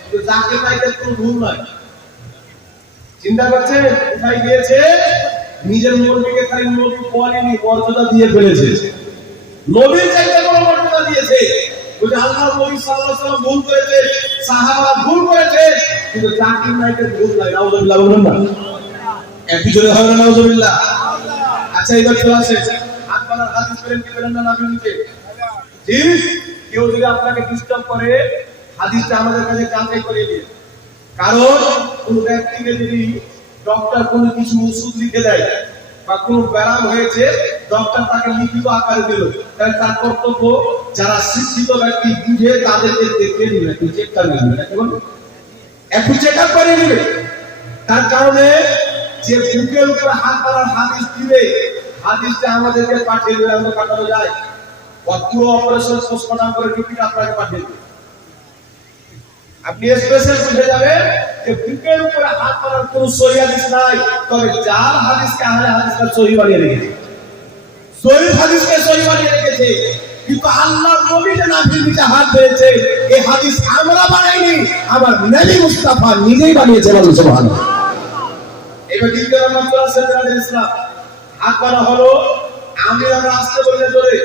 কিন্তু জাকির নাইকের কোনো ভুল নাই। চিন্তা করছেন কোথায় গিয়েছে? নিজের নবীকে খালি নবী বলেনি, মর্যাদা দিয়ে ফেলেছে। নবীর চাইতে বড় মর্যাদা দিয়েছে। বলে আল্লাহর নবী সাল্লাল্লাহু আলাইহি ওয়াসাল্লাম ভুল করেছে, সাহাবারা ভুল করেছে, কিন্তু জাকির নাইকের ভুল নাই। নাউযুবিল্লাহ বলুন না। একই জোরে হবে না নাউযুবিল্লাহ? আচ্ছা এবার চলে আসে হাত বানার হাদিস পেলেন কি পেলেন না নাবির নিচে? জি কেউ যদি আপনাকে ডিস্টার্ব করে হাদিসটা আমাদের কাছে যাচাই করে নিন। কারণ কোন ব্যক্তিকে যদি ডক্টর কোনো কিছু ওষুধ লিখে দেয় বা কোনো ব্যায়াম হয়েছে, ডক্টর তাকে লিখিত আকারে দিল, তাহলে তার কর্তব্য যারা শিক্ষিত ব্যক্তি বুঝে তাদেরকে দেখে নিবে, একটু চেক করে নিবে, একটু চেক আপ করে নিবে। তার কারণে যে বুকের উপরে হাত মারার হাদিস দিবে, হাদিসটা আমাদেরকে পাঠিয়ে দেবে, আমরা পাঠানো যায় পুরো অপারেশন পোস্টমর্টম করে টিকিট আপনাকে পাঠিয়ে দেবে। আপনি স্পেশাল বুঝে যাবেন যে বুকের উপরে হাত মারার কোনো সহি হাদিস নাই, তবে যার হাদিসকে আহলে হাদিসরা সহি বানিয়ে রেখেছে, সহি হাদিসকে সহি বানিয়ে রেখেছে। কিন্তু আল্লাহর নবী যে নাভির নিচে হাত ধরেছে, এই হাদিস আমরা বানাইনি, আমার নবী মুস্তাফা নিজেই বানিয়েছে। বলুন সুবহানাল্লাহ। এবার দ্বিতীয় নম্বর চলে আসছে নবী ইসলাম। হাত মারা হলো, আমি আমরা আসতে বললে জোরে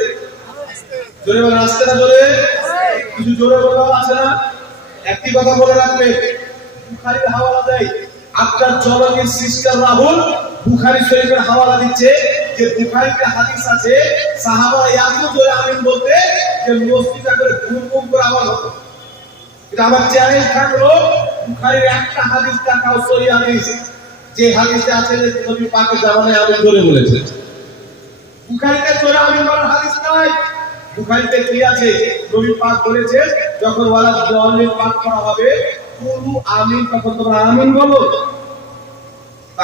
জোরে বলে, আসতে না জোরে, কিছু জোরে বলাও আছে না। একটি কথা বলে রাখবেন, বুখারীর হাওয়ালা দেয় আপনার জনকের সিস্টার রাহুল বুখারী শরীফের হাওয়ালা দিচ্ছে যে বুখারীতে হাদিস আছে সাহাবারা এত জোরে আমিন বলতে যে মসজিদে করে ঘুম ঘুম করে আওয়াজ হতো। এটা আমার চ্যালেঞ্জ থাকলো, বুখারীর একটা হাদিস দেখাও সহিহ হাদিস যে হাদিসে আছে যে নবী পাকের জামানায় আমিন জোরে বলেছেন। বুখারীতে জোরে আমিন বলার হাদিস নাই। বুখারীতে কি আছে? নবী পাক বলেছে যখন ওয়ালা দলিল পাঠ করা হবে কুলু আমিন, তখন তোমরা আমিন বলো।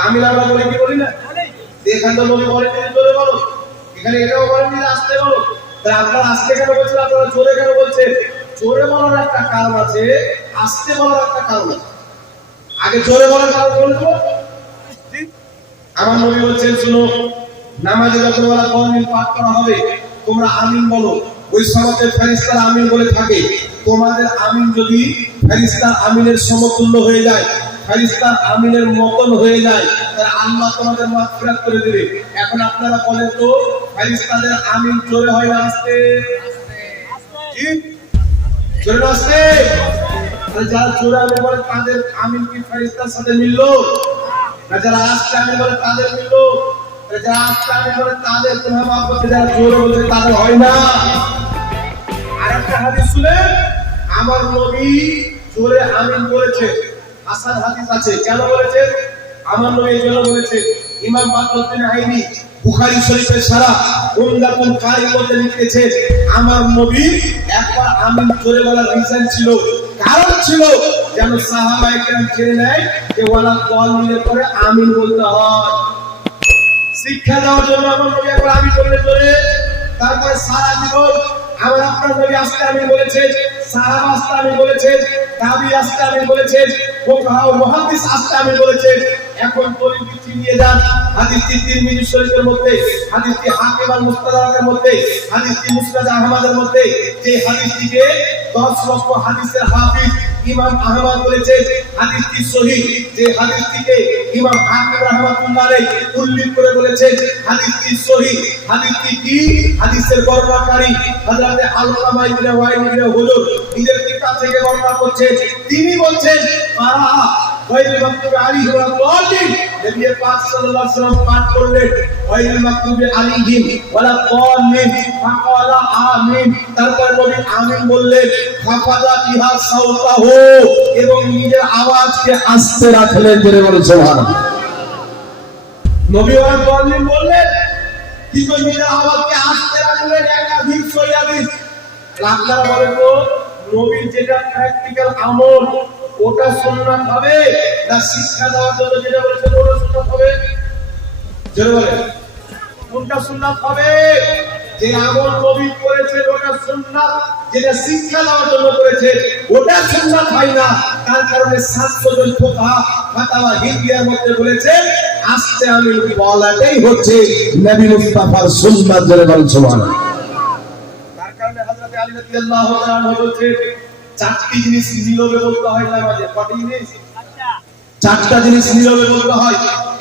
আমিন আমরা বলে কি বলি না? এখানে তো নবী বলেন জোরে বলো, এখানে এটাও বলেন যে আস্তে বলো। তাহলে আপনারা আস্তে কেন বলছেন, আপনারা জোরে কেন বলছেন? জোরে বলার একটা কারণ আছে, আস্তে বলার একটা কারণ আছে। আগে জোরে বলার কারণ বলবো। আমার নবী বলছেন শুনো, নামাজে যখন ওয়ালা দলিল পাঠ করা হবে তোমরা আমিন বলো। ওই সময়তে ফেরেশতারা আমিন বলে থাকে, তোমাদের আমিন যদি ফেরেশতার আমিনের সমতুল্য হয়ে যায়, ফেরেশতার আমিনের মতন হয়ে যায়, তাহলে আল্লাহ তোমাদের মাগফিরাত করে দেবে। এখন আপনারা বলেন তো ফেরেশতাদের আমিন জোরে হয় না আস্তে? জি জোরে না আস্তে? তাহলে যারা জোরে আমিন বলে তাদের আমিন কি ফেরেশতার সাথে মিললো? না যারা আস্তে আমিন বলে তাদের মিললো? যারা আস্তে আমিন বলে তাদের গুনাহ মাফ করতে, যারা জোরে বলে তাদের হয় না। আরেকটা হাদিস শুনেন, আমার নবী জোরে আমিন বলেছে, হাসান হাদিস আছে। কেন বলেছে? আমার নবী এই জন্য বলেছে, ইমাম বাকরউদ্দিন আইনি বুখারী শরীফের সারা উমদাতুল কারীর মধ্যে লিখেছে আমার নবী একবার আমিন জোরে বলার রিজন ছিল, কারণ ছিল যেন সাহাবায়ে কেরাম জেনে নেয় যে ওয়ালা দলিলের পরে আমিন বলতে হয়। শিক্ষা দেওয়ার জন্য আমার নবী একবার আমিন বললে জোরে, তারপরে সারা জীবন আমার আপনার নবী আস্তে আমিন বলেছেন, সাহাবা আস্তে আমিন বলেছেন, তাবী আস্তে আমিন বলেছেন, ফুকাহা ও মুহাদ্দিস আস্তে আমিন বলেছেন। এখন দলিলটি চিনিয়ে যান, হাদিসটি তিরমিজি শরীফের মধ্যে, হাদিসটি হাকিম আল মুস্তাদরাকের মধ্যে, হাদিসটি মুসনাদ আহমদের মধ্যে, যে হাদিসটিকে 10 লক্ষ হাদিসের হাফিজ ইমাম আহমদ বলেছেন হাদিসটি সহিহ, যে হাদিসটিকে ইমাম হাকিম রাহমাতুল্লাহ আলাইহি উল্লেখ করে বলেছেন হাদিসটি সহিহ। হাদিসটি কি? হাদিসের বর্ণনাকারী হযরত আল্লামা ইবনে ওয়াইল ইবনে হুজুর নিজের কিতাব থেকে বর্ণনা করছেন। তিনি বলছেন কারা গায়রুল মাকতুবি আলাইহি ওয়া সাল্লাম, নবী পাক সাল্লাল্লাহু আলাইহি ওয়াসাল্লাম পাঠ করলেন গায়রুল মাকতুবি আলাইহিম ওয়ালা দাল্লিন ফাকালা আমিন, তারপর নবী আমিন বললেন, ফাফাদা বিহা সাউতাহু, এবং নিজের আওয়াজকে আস্তে রাখলেন। জোরে বলুন সুবহানাল্লাহ। নবী ওয়ালা দাল্লিন বললেন কিন্তু নিজের আওয়াজকে আস্তে রাখলেন। একাধিক সহিহ হাদিস। আপনারা বলেন তো নবীর যেটা প্র্যাকটিক্যাল আমল ওটা সুন্নাত হবে না শিক্ষা দেওয়ার জন্য যেটা বলেছে ওটা সুন্নাত হবে? জোরে বলেন কোনটা সুন্নাত হবে? যে আমল নবী করেছে ওটা সুন্নাত, যেটা শিক্ষা দেওয়ার জন্য করেছে ওটা সুন্নাত হয় না। তার কারণে 700 জন ফুকাহা ফাতাওয়া হিন্দিয়ার মধ্যে বলেছে আস্তে আমিন বলাটাই হচ্ছে নবী মুস্তাফার সুন্নাত। জোরে বলেন সুবহানাল্লাহ। তার কারণে হযরত আলী রাদিয়াল্লাহু তাআলা আনহু বলেছে চারটি জিনিস নীরবে বলতে হয় নামাজে। কয়টি জিনিস? চারটা জিনিস নীরবে বলতে হয়।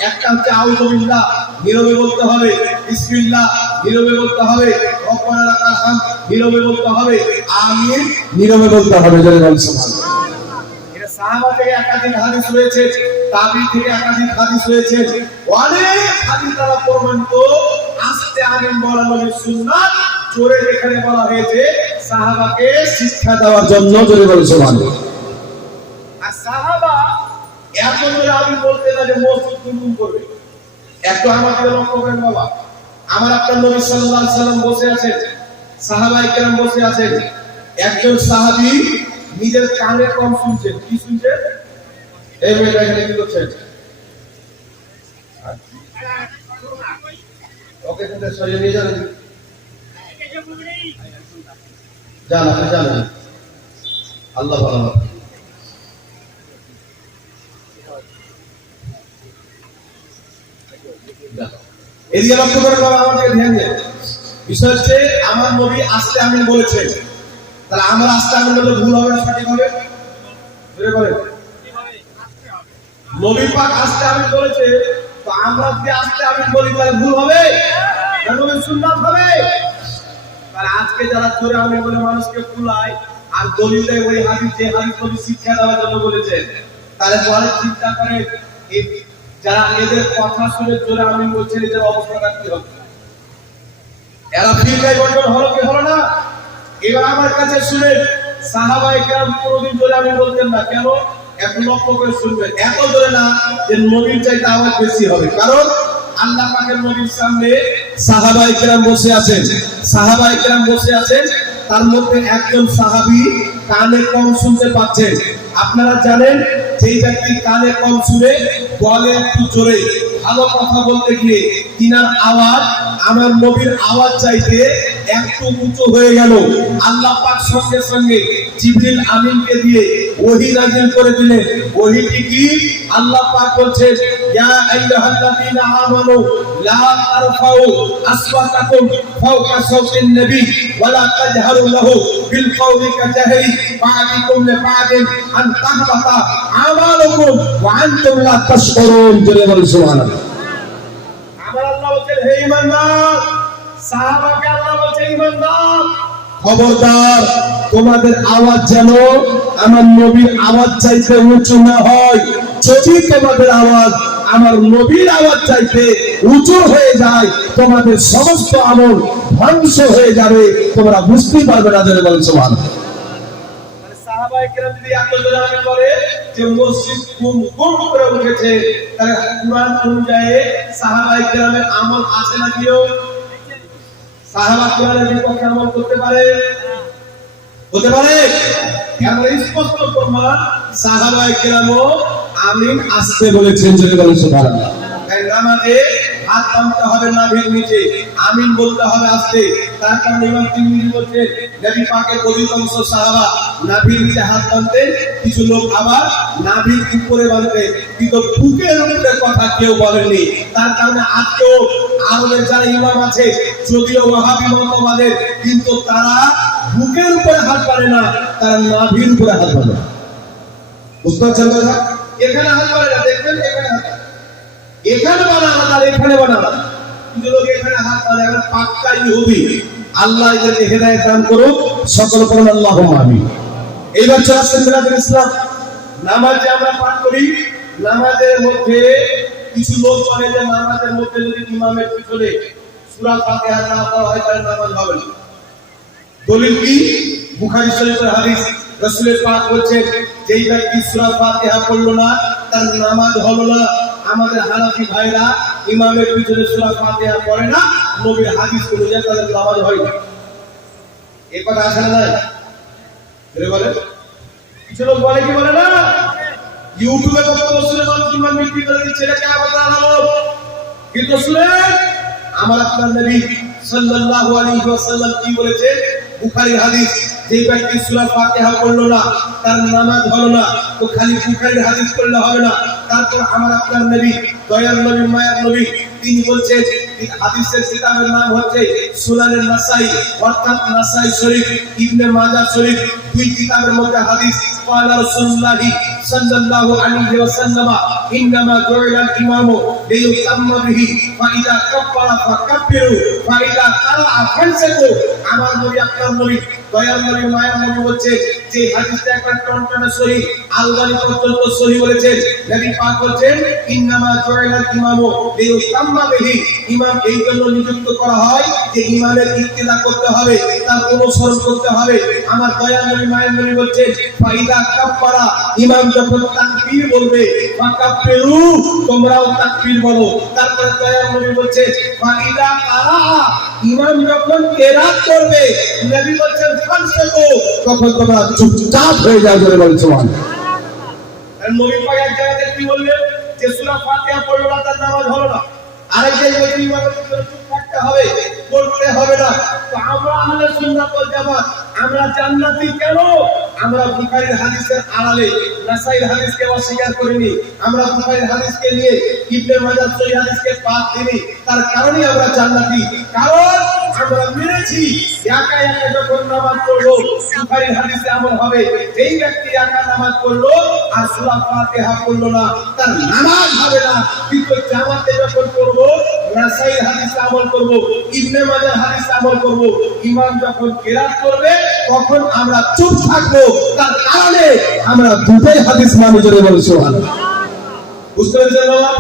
একটা হচ্ছে আউযু বিল্লাহ, নীরবে বলতে হবে। বিসমিল্লাহ, নীরবে বলতে হবে। রব্বানা লাকাল হামদ, নীরবে বলতে হবে। আমিন, নীরবে বলতে হবে। জোরে বলেন সুবহানাল্লাহ। এটা সাহাবা থেকে একাধিক হাদিস রয়েছে, তাবী থেকে একাধিক হাদিস রয়েছে, অনেক হাদিস দ্বারা প্রমাণিত আস্তে আমিন বলা নবীর সুন্নাত। জোরে যেখানে বলা হয়েছে সাহাবাকে শিক্ষা দেওয়ার জন্য, জোরে বলে সুবহানাল্লাহ। আর সাহাবা এত জোরে আমি বলতে না যে মসজিদ গুনগুন করবে। একটু আমাকে লক্ষ্য করেন বাবা, আমার আপনার নবী সাল্লাল্লাহু আলাইহি সাল্লাম বসে আছেন, সাহাবায়ে কেরাম বসে আছেন। একজন সাহাবী নিজের কানে কম শুনছেন। কি শুনছেন? এই মেয়েটা এখানে কি করছেন? ওকে কিন্তু সরিয়ে নিয়ে যান, যান আপনি জানেন, আল্লাহ ভালো। এদিকে লক্ষ্য করে বাবা, আমাকে ধ্যান দেন। বিষয় হচ্ছে আমার নবী আস্তে আমিন বলেছেন, তাহলে আমার আস্তে আমিন বললে ভুল হবে না সঠিক হবে? নবী পাক আস্তে আমিন বলেছে, তো আমরা যদি আস্তে আমিন বলি তাহলে ভুল হবে না নবীর সুন্নাত হবে? আর আজকে যারা জোরে আমিন বলে মানুষকে ভুলায় আর দলিলে ওই হাদিস যে হাদিস নবী শিক্ষা দেওয়ার জন্য বলেছেন, তাহলে পরে চিন্তা করে যারা এদের কথা শুনে জোরে আমিন বলছেন এদের অবস্থাটা কি হবে? এরা ফিরকায় বন্টন হলো কি হলো না? এবার আমার কাছে শুনে সাহাবায়ে কেরাম কোনদিন জোরে আমিন বলতেন না। কেন? একটু লক্ষ্য করে শুনবেন। এত জোরে না যে নবীর চাইতে আওয়াজ বেশি হবে। কারণ আল্লাহ পাকের নবীর সামনে সাহাবায়ে কেরাম বসে আছেন, সাহাবায়ে কেরাম বসে আছেন, তার মধ্যে একজন সাহাবী কানে কম শুনতে পাচ্ছেন। আপনারা জানেন যেই ব্যক্তি কানে কম শুনে বলে একটু জোরে, ভালো কথা বলতে গিয়ে তিনার আওয়াজ আমার নবীর আওয়াজ চাইতে একটু উঁচু হয়ে গেল। আল্লাহ পাক সঙ্গে সঙ্গে জিবরিল আমিনকে দিয়ে ওহী নাযিল করে দিলেন। ওহীটি কি? আল্লাহ পাক বলছেন, ইয়া আইয়ুহাল্লাযীনা আমানু লা তারফাউ আসওয়াতাকুম ফাওকা সাওতিন নবী ওয়া লা তাজহারু লাহু বিল কওলি কাজাহরি বা'দিকুম লিবা'দিন আন তাহবাতা আমালুকুম ওয়া আনতুম লা তাশউরুন। জোরে বলেন সুবহানাল্লাহ। আমার আল্লাহ বলেন, হে ঈমানদার, সাহাবাকে আল্লাহ বলেন ঈমানদার, খবরদার তোমাদের আওয়াজ যেন আমার নবীর আওয়াজ চাইতে উঁচু না হয়। যদি তোমাদের আওয়াজ আমার নবীর আওয়াজ চাইতে উঁচু হয়ে যায়, তোমাদের সমস্ত আমল ধ্বংস হয়ে যাবে, তোমরা বুঝতে পারবে না। জোরে বলেন সুবহানাল্লাহ। মানে সাহাবায়ে কেরাম যদি এত জোরে আমিন বলে যে মসজিদ গুম গুম করে উঠেছে, তাহলে কুরআন অনুযায়ী সাহাবায়ে কেরামের আমল আছে না কিও? সাহাবা কোরআনের বিপক্ষে আমল করতে পারে? হতে পারে? আমরা স্পষ্ট প্রমাণ, সাহাবায়ে কেরামও আমিন আসতে বলেছেন। জোরে বলেন সুবহানাল্লাহ। তাই নামাজে হাত বাঁধতে হবে নাভির নিচে, আমিন বলতে হবে আস্তে। তার কারণে ইমাম তিরমিজি বলছেন, নবী পাকের অধিকাংশ সাহাবা নাভির নিচে হাত বাঁধতেন, কিছু লোক আবার নাভির উপরে বাঁধতেন, কিন্তু বুকের উপরে কথা কেউ বলেননি। তার কারণে আজকেও আরবের যারা ইমাম আছে, যদিও ওয়াহাবি মতবাদের, কিন্তু তারা বুকের উপরে হাত বাঁধে না, তারা নাভির উপরে হাত বাঁধে। বুঝতে পারছেন কথা? এখানে হাত বাঁধে না, দেখবেন এখানে হাত, এখানে বানানো আর এখানে বানানো, কিন্তু লোক এখানে হাত বাঁধে। এখানে পাক্কা ইহুদি। আল্লাহ এদেরকে হেদায়েত দান করুক, সকল করুন আল্লাহুম্মা আমিন। এইবার চলে আসছেন বিরাদুল ইসলাম। নামাজে আমরা পাঠ করি, নামাজের মধ্যে কিছু লোক বলে যে নামাজের মধ্যে যদি ইমামের পিছনে সূরা ফাতিহা না পড়া হয় তাহলে নামাজ হবে না। দলিল কি? বুখারী শরীফের হাদিস। রাসূলের পাক বলেছেন, যেই ব্যক্তি সূরা ফাতিহা পড়লো না তার নামাজ হলো না। আমাদের হানাফি ভাইরা ইমামের পিছনে সূরা ফাতিহা পড়ে না, নবীর হাদিস অনুযায়ী তাদের নামাজ হয় না। এই কথা আসে না? বলে বলে কিছু লোক বলে কি বলে না, ইউটিউবে বক্তব্য শুনে মানুষ ইমান বিক্রি করে দিচ্ছে, এটা কিয়ামতের আলামত। কিন্তু শুনেন, আমার আপনার নবী সাল্লাল্লাহু আলাইহি ওয়াসাল্লাম কি বলেছেন? বুখারীর হাদিস, যে ব্যক্তি সূরা ফাতিহা পড়লো না তার নামাজ হলো না। তো খালি বুখারীর হাদিস পড়লে হবে না। তারপর আমার আপনার নবী, দয়ার নবী, মায়ার নবী, তিনি বলছেন, হাদিসের কিতাবের নাম হচ্ছে সুনানুন নাসাই, অর্থাৎ নাসাই শরীফ, ইবনে মাজাহ শরীফ, দুই কিতাবের মধ্যে হাদিস। ক্বালা রাসূলুল্লাহ সাল্লাল্লাহু আলাইহি ওয়াসাল্লাম, ইন্নামা জুইলাল ইমামু লিয়ুতাম্মা বিহি ফাইদা কাব্বারা ফাকাব্বিরু ফাইদা কারা ফানসিকু। আমার নবী আপনার নবী দয়াল নবী মায়ার নবী বলছে যে হাদিসটা একটা টনটনে সহি, আলবানী পর্যন্ত সহি বলেছেন। নবী পাক বলছেন ইন্নামা জুইলাল ইমামু লিয়ুতাম্মা বিহি, ইমাম এই জন্য নিযুক্ত করা হয় যে ইমামের ইত্তিবা করতে হবে, তার অনুসরণ করতে হবে। আমার দয়াল নবী মায়ার নবী বলছেন ফাইদা কাব্বারা, ইমাম যখন তাকবীর বলবে ফাকাব্বিরু, তোমরাও তাকবীর বলো। তারপরে দয়াল নবী বলছেন ফাইদা কারা, ইমাম যখন কেরাত করবে নবী বলছেন ফানসিকু, তখন তোমরা চুপচাপ হয়ে যাও। জোরে বলেন সুবহানাল্লাহ। আর নবী পাক এক জায়গাতে কি বললেন যে সূরা ফাতিহা পড়লো না তার নামাজ হলো না, আরেক জায়গায় বলছেন ইমামের পিছনে চুপ থাকতে হবে, পড়তে হবে না। তো আমরা আহলে সুন্নাত ওয়াল জামাত আমরা জান্নাতি কেন? আমরা বুখারীর হাদিসের আড়ালে নাসাঈর হাদিসকে অস্বীকার করিনি, আমরা বুখারীর হাদিসকে নিয়ে ইবনে মাজাহ সহিহ হাদিসকে বাদ দিইনি। তার কারণেই আমরা জান্নাতি, কারণ আমরা মেনেছি একা একা যখন নামাজ পড়লো বুখারীর হাদিসে আমল হবে। এই ব্যক্তি একা নামাজ পড়লো আর সূরা ফাতিহা পড়লো না, তার নামাজ হবে না। কিন্তু জামাতে যখন পড়বো নাসাঈর হাদিসে আমল করব, ইবনে মাজাহ হাদিসে আমল করব। ইমাম যখন কিরাত করবে তখন আমরা চুপ থাকবো, তার কারণে আমরা দুটোই হাদিস মানি। জোরে বলেন সুবহানাল্লাহ। বুঝতে পেরেছেন বাবা?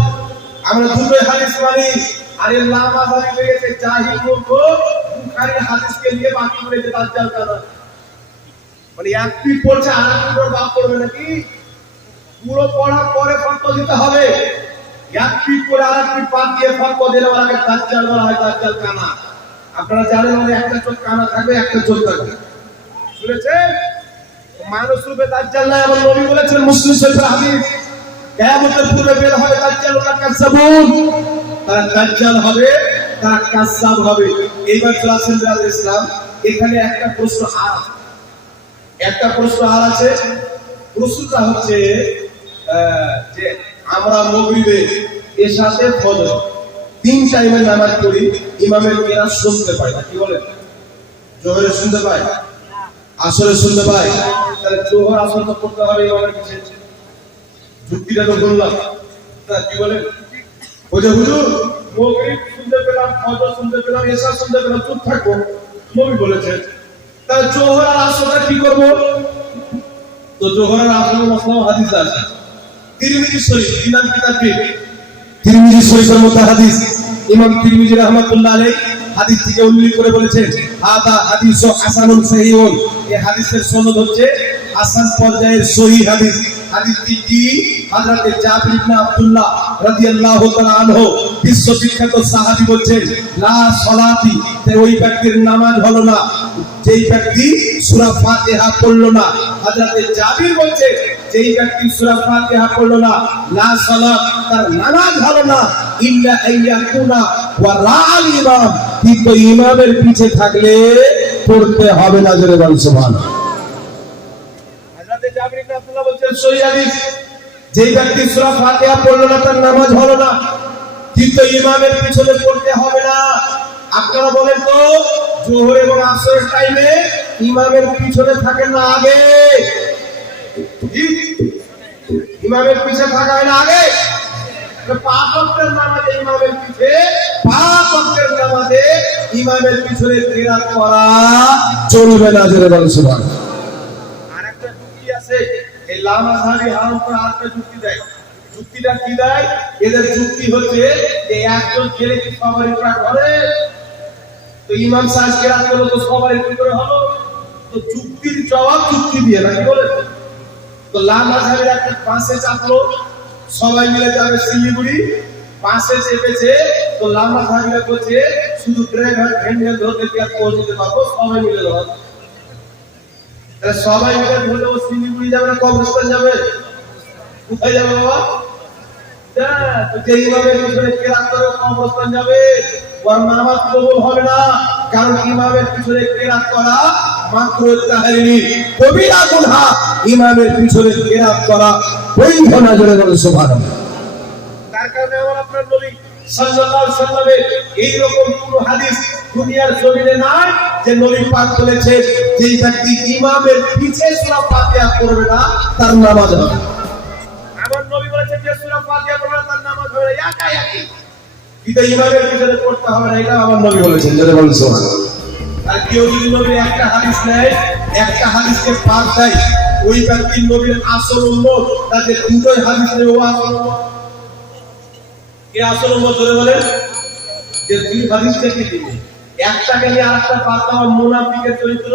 আমরা দুটোই হাদিস মানি। আরে লামাযারি লেগেছে জাহিল মূর্খ, বুখারীর হাদিসকে নিয়ে বাকি করে যে দাজ্জাল কানা, মানে এক পিঠ পড়ছে আর এক পিঠ বাপ পড়বে নাকি? পুরো পড়ার পরে ফতোয়া দিতে হবে। এক পিঠ পড়ে আর এক পিঠ বাদ দিয়ে ফতোয়া দিলে ওরাকে দাজ্জাল বলা হয়, দাজ্জাল কানা। আপনারা জানেন মানে একটা চোখ কানা থাকবে, একটা চোখ থাকবে। শুনেছেন? মানুষ রূপে দাজ্জাল না, এমন নবী বলেছেন মুসলিম শরীফের হাদিস। কিয়ামতের পূর্বে বের হবে দাজ্জাল ওরা কাযযাবুন, তারা দাজ্জাল হবে, তারা কাযযাব হবে। এইবার চলেছেন আলাইহিস ইসলাম, এখানে একটা প্রশ্ন আর আছে। প্রশ্নটা হচ্ছে যে আমরা মাগরিবে এশাতে ফজর তিন টাইমে নামাজ পড়ি, ইমামের কিরাত শুনতে পাই না, কি বলেন? জোহরে শুনতে পাই, আসরে শুনতে পাই, তাহলে জোহর আসর তো পড়তে হবে ইমামের পিছে। যুক্তিটা তো বললাম, তা কি বলেন? ওই যে হুজুর মাগরিব শুনতে পেলাম, ফজর শুনতে পেলাম, এশা শুনতে পেলাম, চুপ থাকবো, নবী বলেছেন। তাহলে জোহর আর আসরটা কি করব? তো জোহর আর আসরের মসলা হাদিস আছে তিরমিজি শরীফ, ইমাম কিতাবে তিরমিজি শরীফের মধ্যে হাদিস, ইমাম তিরমিজি রাহমাতুল্লাহ আলাইহি হাদিস থেকে উল্লেখ করে বলেছেন হাদা হাদিসু হাসানুন সহিহুন, এই হাদিসের সনদ হচ্ছে হাসান পর্যায়ের সহিহ হাদিস। হাদিসটি কি? হযরত জাবির ইবনে আব্দুল্লাহ রাদিয়াল্লাহু তাআলা আনহু বিশ্ববিখ্যাত সাহাবী বলছেন লা সালাতি, ওই ব্যক্তির নামাজ হলো না যেই ব্যক্তি সূরা ফাতিহা পড়লো না। হযরত জাবির বলছে যেই ব্যক্তি সূরা ফাতিহা পড়লো না, লা সালাত, তার নামাজ হলো না, ইল্লা আইয়াকুনা ওয়া রাআল ইমাম, কিন্তু ইমামের পিছে থাকলে পড়তে হবে না। জোরে বলেন সুবহানাল্লাহ। হযরত জাবির ইবনে আব্দুল্লাহ বলছেন সহিহ হাদিস, যেই ব্যক্তি সূরা ফাতিহা পড়লো না তার নামাজ হলো না, কিন্তু ইমামের পিছনে পড়তে হবে না। আপনারা বলেন তো জোহর এবং আসরের টাইমে ইমামের পিছনে থাকেন না আগে? ইমামের পিছে থাকা হয় না আগে? পাঁচ ওয়াক্তের নামাজে ইমামের পিছে, পাঁচ ওয়াক্তের নামাজে ইমামের পিছনে কিরাত করা চলবে না। জোরে বলেন সুবহানাল্লাহ। আরেকটা যুক্তি আছে, এই লামাযারি হারাম করে আরেকটা যুক্তি দেয়। যুক্তিটা কি দেয়? এদের যুক্তি হচ্ছে যে একজন ছেলে কি সবারই প্রাণ করে, তো ইমাম সাহেব কিরাত করলো তো সবারই কি করে হলো? তো যুক্তির জবাব যুক্তি দিয়ে, নাকি বলেন? তো লামাযারির একটা বাসে চাপলো, সবাই মিলে যাবে শিলিগুড়ি, বাসে চেপেছে, তো লামাযারিরা বলছে শুধু ড্রাইভার হ্যান্ডেল ধরতে কি আর পৌঁছতে পারবো? সবাই মিলে ধর। তাহলে সবাই মিলে ধরলে ও শিলিগুড়ি যাবে না কবরস্থান যাবে? কোথায় যাবে বাবা? যে ইমামের পিছনে কিরাত করে কবরস্থান যাবে, ওর নামাজ কবুল হবে না, কারণ ইমামের পিছনে কিরাত করা মাকরুহ তাহরিমি, কবিরা গুনাহ। ইমামের পিছনে কিরাত করা বৈধ না। জোরে বলেন সুবহানাল্লাহ। তার কারণে আমার আপনার নবী সাল্লাল্লাহু আলাইহি সাল্লামের এই রকম কোন হাদিস দুনিয়ার জমিনে নাই যে নবী পাক বলেছে যেই ব্যক্তি ইমামের পিছে সূরা ফাতিহা পড়বে না তার নামাজ হবে না। আমার নবী বলেছেন যে সূরা ফাতিহা পড়বে না, তার নামাজ হবে না, একই। কিন্তু ইমামের পিছনে পড়তে হবে না, এটা আমার নবী বলেছেন, যেটা বলেন সুবহানাল্লাহ। আর কেউ যদি নবীর একটা হাদিস নেয়, একটা হাদিসকে বাদ দেয়, ওই ব্যক্তি নবীর আসল উম্মত, তাদের দুটোই হাদিস নেই, ও আসল উম্মত। কে আসল উম্মত ধরে বলেন? যে দুই হাদিস থেকে দিবে, একটাকে নিয়ে আরেকটা বাদ দেওয়া মুনাফিকের চরিত্র,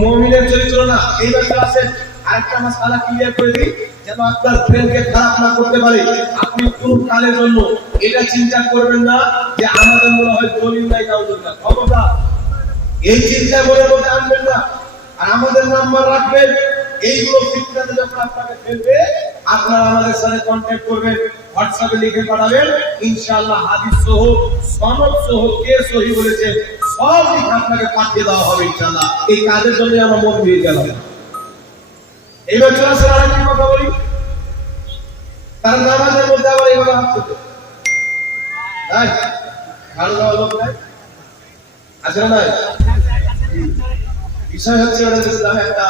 মুমিনের চরিত্র না। এইবার ক্লাসে আরেকটা মাসআলা ক্লিয়ার করে দিই, যেন আপনার ব্রেনকে খারাপ না করতে পারে। আপনি কোন কালের জন্য এটা চিন্তা করবেন না যে আমাদের মনে হয় দলিল নাই, নাউজুবিল্লাহ, খবরদার এই চিন্তা মনের মধ্যে আনবেন না। আর আমাদের নাম্বার রাখবেন, এইগুলো ফিতনাতে যখন আপনাকে ফেলবে, আপনারা আমাদের সাথে কন্ট্যাক্ট করবেন, হোয়াটসঅ্যাপে লিখে পাঠাবেন, ইনশাআল্লাহ হাদিস সহ, সনদ সহ, কে সহি বলেছে সব লিখে আপনাকে পাঠিয়ে দেওয়া হবে ইনশাআল্লাহ। এই কাজের জন্য আমরা মন দিয়ে গেলাম। এইবার চলে আসলে আরেকটি কথা বলি, তার নামাজের মধ্যে আবার এইভাবে হাত তুলবে, তাই ভালো দেওয়া লোক নাই আছে না? নাই। বিষয় হচ্ছে একটা